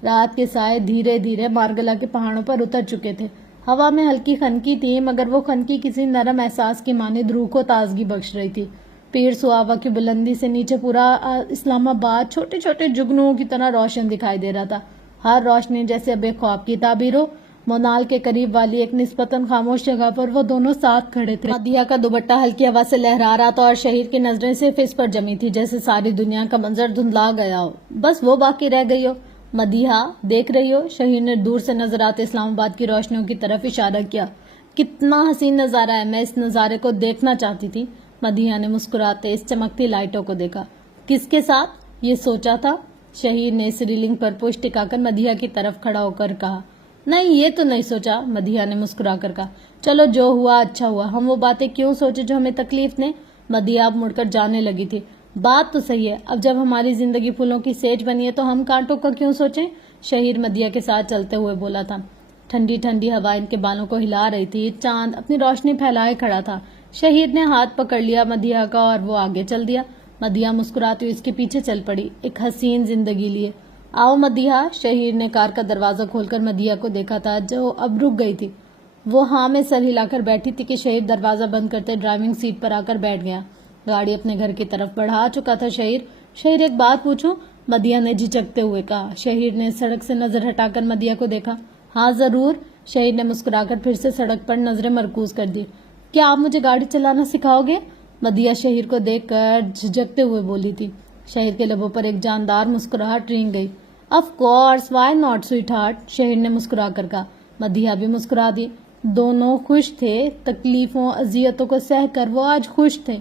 رات کے سائے دھیرے دھیرے مارگلا کے پہاڑوں پر اتر چکے تھے. ہوا میں ہلکی خنکی تھی، مگر وہ خنکی کسی نرم احساس کی مانند روح کو تازگی بخش رہی تھی. پیر سواوا کی بلندی سے نیچے پورا اسلام آباد چھوٹے چھوٹے جگنوں کی طرح روشن دکھائی دے رہا تھا. ہر روشنی جیسے اب ایک خواب کی تعبیر ہو. مونال کے قریب والی ایک نسبتاً خاموش جگہ پر وہ دونوں ساتھ کھڑے تھے. مدیحہ کا دوپٹہ ہلکی ہوا سے لہرا رہا تھا اور شہیر کی نظریں صرف اس پر جمی تھی، جیسے ساری دنیا کا منظر دھندلا گیا ہو، بس وہ باقی رہ گئی ہو. مدیحہ دیکھ رہی ہو؟ شہیر نے دور سے نظر آتے اسلام آباد کی روشنیوں کی طرف اشارہ کیا. کتنا حسین نظارہ ہے، میں اس نظارے کو دیکھنا چاہتی تھی. مدیحہ نے مسکراتے اس چمکتی لائٹوں کو دیکھا. کس کے ساتھ یہ سوچا تھا؟ شہیر نے اس ریلنگ پر پشت ٹکا کر مدیحہ کی طرف کھڑا ہو کر کہا. نہیں یہ تو نہیں سوچا. مدیحہ نے مسکرا کر کہا. چلو جو ہوا اچھا ہوا. ہم وہ باتیں کیوں سوچے جو ہمیں تکلیف دیں؟ مدیحہ اب مڑ کر جانے لگی تھی. بات تو صحیح ہے. اب جب ہماری زندگی پھولوں کی سیج بنی ہے تو ہم کانٹوں کا کیوں سوچیں؟ شہیر مدیحہ کے ساتھ چلتے ہوئے بولا تھا. ٹھنڈی ٹھنڈی ہوا ان کے بالوں کو ہلا رہی تھی. چاند اپنی روشنی پھیلائے کھڑا تھا. شہیر نے ہاتھ پکڑ لیا مدیحہ کا اور وہ آگے چل دیا. مدیحہ مسکراتی ہوئی اس کے پیچھے چل پڑی. ایک حسین زندگی لیے. آؤ مدیحہ. شہیر نے کار کا دروازہ کھول کر مدیحہ کو دیکھا تھا جو اب رک گئی تھی. وہ ہاں میں سر ہلا کر بیٹھی تھی کہ شہیر دروازہ بند کرتے ڈرائیونگ سیٹ پر آ کر بیٹھ گیا۔ گاڑی اپنے گھر کی طرف بڑھا چکا تھا۔ شہیر ایک بات پوچھوں؟ مدیہ نے جھجکتے ہوئے کہا۔ شہیر نے سڑک سے نظر ہٹا کر مدیہ کو دیکھا۔ ہاں ضرور، شہیر نے مسکرا کر پھر سے سڑک پر نظریں مرکوز کر دی۔ کیا آپ مجھے گاڑی چلانا سکھاؤ گے؟ مدیہ شہیر کو دیکھ کر جھجکتے ہوئے بولی تھی۔ شہیر کے لبوں پر ایک جاندار مسکراہٹ رینگ گئی۔ Of course, why not sweetheart, Shaheer نے مسکرا کر کہا۔ مدیہ بھی مسکرا دی۔ دونوں خوش تھے، تکلیفوں اذیتوں کو سہ کر وہ آج خوش تھے۔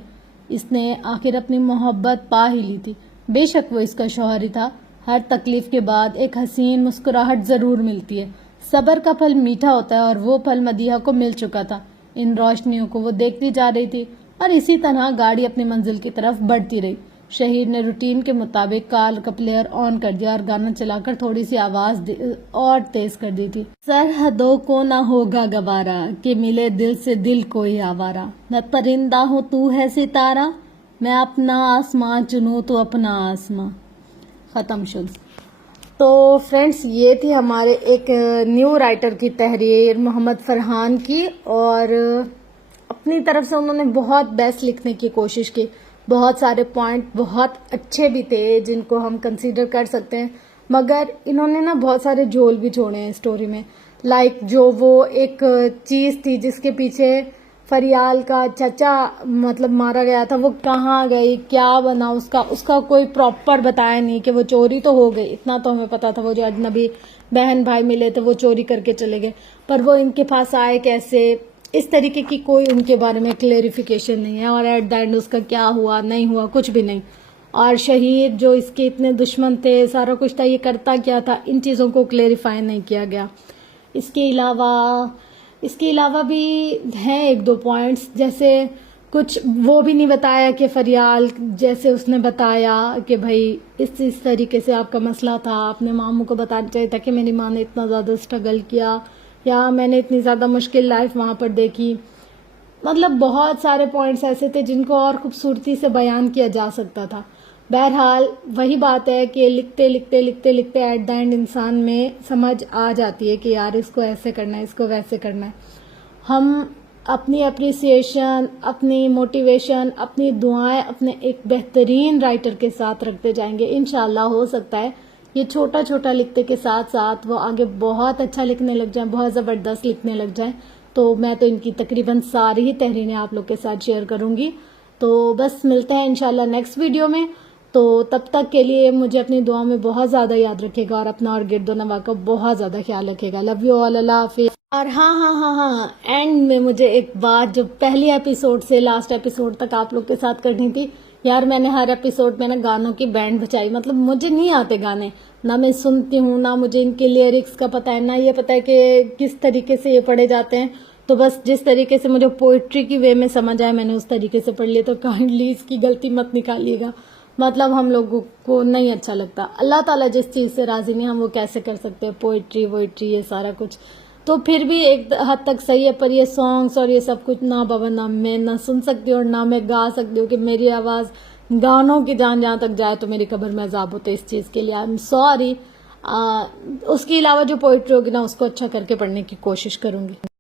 اس نے آخر اپنی محبت پا ہی لی تھی۔ بے شک وہ اس کا شوہر ہی تھا۔ ہر تکلیف کے بعد ایک حسین مسکراہٹ ضرور ملتی ہے۔ صبر کا پھل میٹھا ہوتا ہے اور وہ پھل مدیحہ کو مل چکا تھا۔ ان روشنیوں کو وہ دیکھتی جا رہی تھی اور اسی طرح گاڑی اپنی منزل کی طرف بڑھتی رہی۔ شہیر نے روٹین کے مطابق کار کا پلیئر آن کر دیا اور گانا چلا کر تھوڑی سی آواز اور تیز کر دی تھی۔ سرحدوں کو نہ ہوگا گوارا کہ ملے دل سے دل کوئی آوارہ، میں پرندہ ہوں تو ہے ستارہ، میں اپنا آسمان چنوں تو اپنا آسمان۔ ختم شد۔ تو فرینڈس، یہ تھی ہمارے ایک نیو رائٹر کی تحریر محمد فرحان کی، اور اپنی طرف سے انہوں نے بہت بیسٹ لکھنے کی کوشش کی۔ بہت سارے پوائنٹ بہت اچھے بھی تھے جن کو ہم کنسیڈر کر سکتے ہیں، مگر انہوں نے نا بہت سارے جھول بھی چھوڑے ہیں اسٹوری میں۔ لائک جو وہ ایک چیز تھی جس کے پیچھے فریال کا چچا مطلب مارا گیا تھا، وہ کہاں گئی، کیا بنا اس کا کوئی پراپر بتایا نہیں کہ وہ چوری تو ہو گئی، اتنا تو ہمیں پتا تھا۔ وہ جو اجنبی بہن بھائی ملے تھے وہ چوری کر کے چلے گئے، پر وہ ان کے پاس آئے کیسے، اس طریقے کی کوئی ان کے بارے میں کلیریفیکیشن نہیں ہے، اور ایٹ دا اینڈ اس کا کیا ہوا نہیں ہوا کچھ بھی نہیں۔ اور شہید جو اس کے اتنے دشمن تھے، سارا کچھ تھا، یہ کرتا کیا تھا، ان چیزوں کو کلیریفائی نہیں کیا گیا۔ اس کے علاوہ بھی ہیں ایک دو پوائنٹس، جیسے کچھ وہ بھی نہیں بتایا کہ فریال جیسے اس نے بتایا کہ بھائی اس طریقے سے آپ کا مسئلہ تھا، اپنے ماموں کو بتانا چاہیے تھا کہ میری ماں نے اتنا زیادہ اسٹرگل کیا یا میں نے اتنی زیادہ مشکل لائف وہاں پر دیکھی۔ مطلب بہت سارے پوائنٹس ایسے تھے جن کو اور خوبصورتی سے بیان کیا جا سکتا تھا۔ بہرحال وہی بات ہے کہ لکھتے ایٹ دا اینڈ انسان میں سمجھ آ جاتی ہے کہ یار اس کو ایسے کرنا ہے، اس کو ویسے کرنا ہے۔ ہم اپنی اپریسیشن، اپنی موٹیویشن، اپنی دعائیں اپنے ایک بہترین رائٹر کے ساتھ رکھتے جائیں گے، انشاءاللہ ہو سکتا ہے یہ چھوٹا چھوٹا لکھتے کے ساتھ ساتھ وہ آگے بہت اچھا لکھنے لگ جائیں، بہت زبردست لکھنے لگ جائیں۔ تو میں تو ان کی تقریباً ساری ہی تحریریں آپ لوگ کے ساتھ شیئر کروں گی۔ تو بس ملتے ہیں انشاءاللہ نیکسٹ ویڈیو میں۔ تو تب تک کے لیے مجھے اپنی دعاؤں میں بہت زیادہ یاد رکھے گا اور اپنا اور گرد و نواح کا بہت زیادہ خیال رکھے گا۔ لو یو آل، اللہ حافظ۔ اور ہاں اینڈ میں مجھے ایک بات جو پہلی ایپیسوڈ سے لاسٹ ایپیسوڈ تک آپ لوگ کے ساتھ کرنی تھی، یار میں نے ہر ایپیسوڈ میں نا گانوں کی بینڈ بجائی، مطلب مجھے نہیں آتے گانے، نہ میں سنتی ہوں، نہ مجھے ان کے لیرکس کا پتہ ہے، نہ یہ پتہ ہے کہ کس طریقے سے یہ پڑھے جاتے ہیں۔ تو بس جس طریقے سے مجھے پوئٹری کی وے میں سمجھ آئے میں نے اس طریقے سے پڑھ لیا، تو کائنڈلی اس کی غلطی مت نکالیے گا، مطلب ہم لوگوں کو نہیں اچھا لگتا۔ اللہ تعالیٰ جس چیز سے راضی نہیں ہم وہ کیسے کر سکتے ہیں، پوئٹری ووئٹری یہ سارا کچھ تو پھر بھی ایک حد تک صحیح ہے، پر یہ سانگس اور یہ سب کچھ نہ بابا، نہ میں نہ سن سکتی ہوں اور نہ میں گا سکتی ہوں کہ میری آواز گانوں کی جان جہاں تک جائے تو میری قبر میں عذاب ہوتے، اس چیز کے لیے آئی ایم سوری۔ اس کے علاوہ جو پوئٹری ہوگی نا اس کو اچھا کر کے پڑھنے کی کوشش کروں گی۔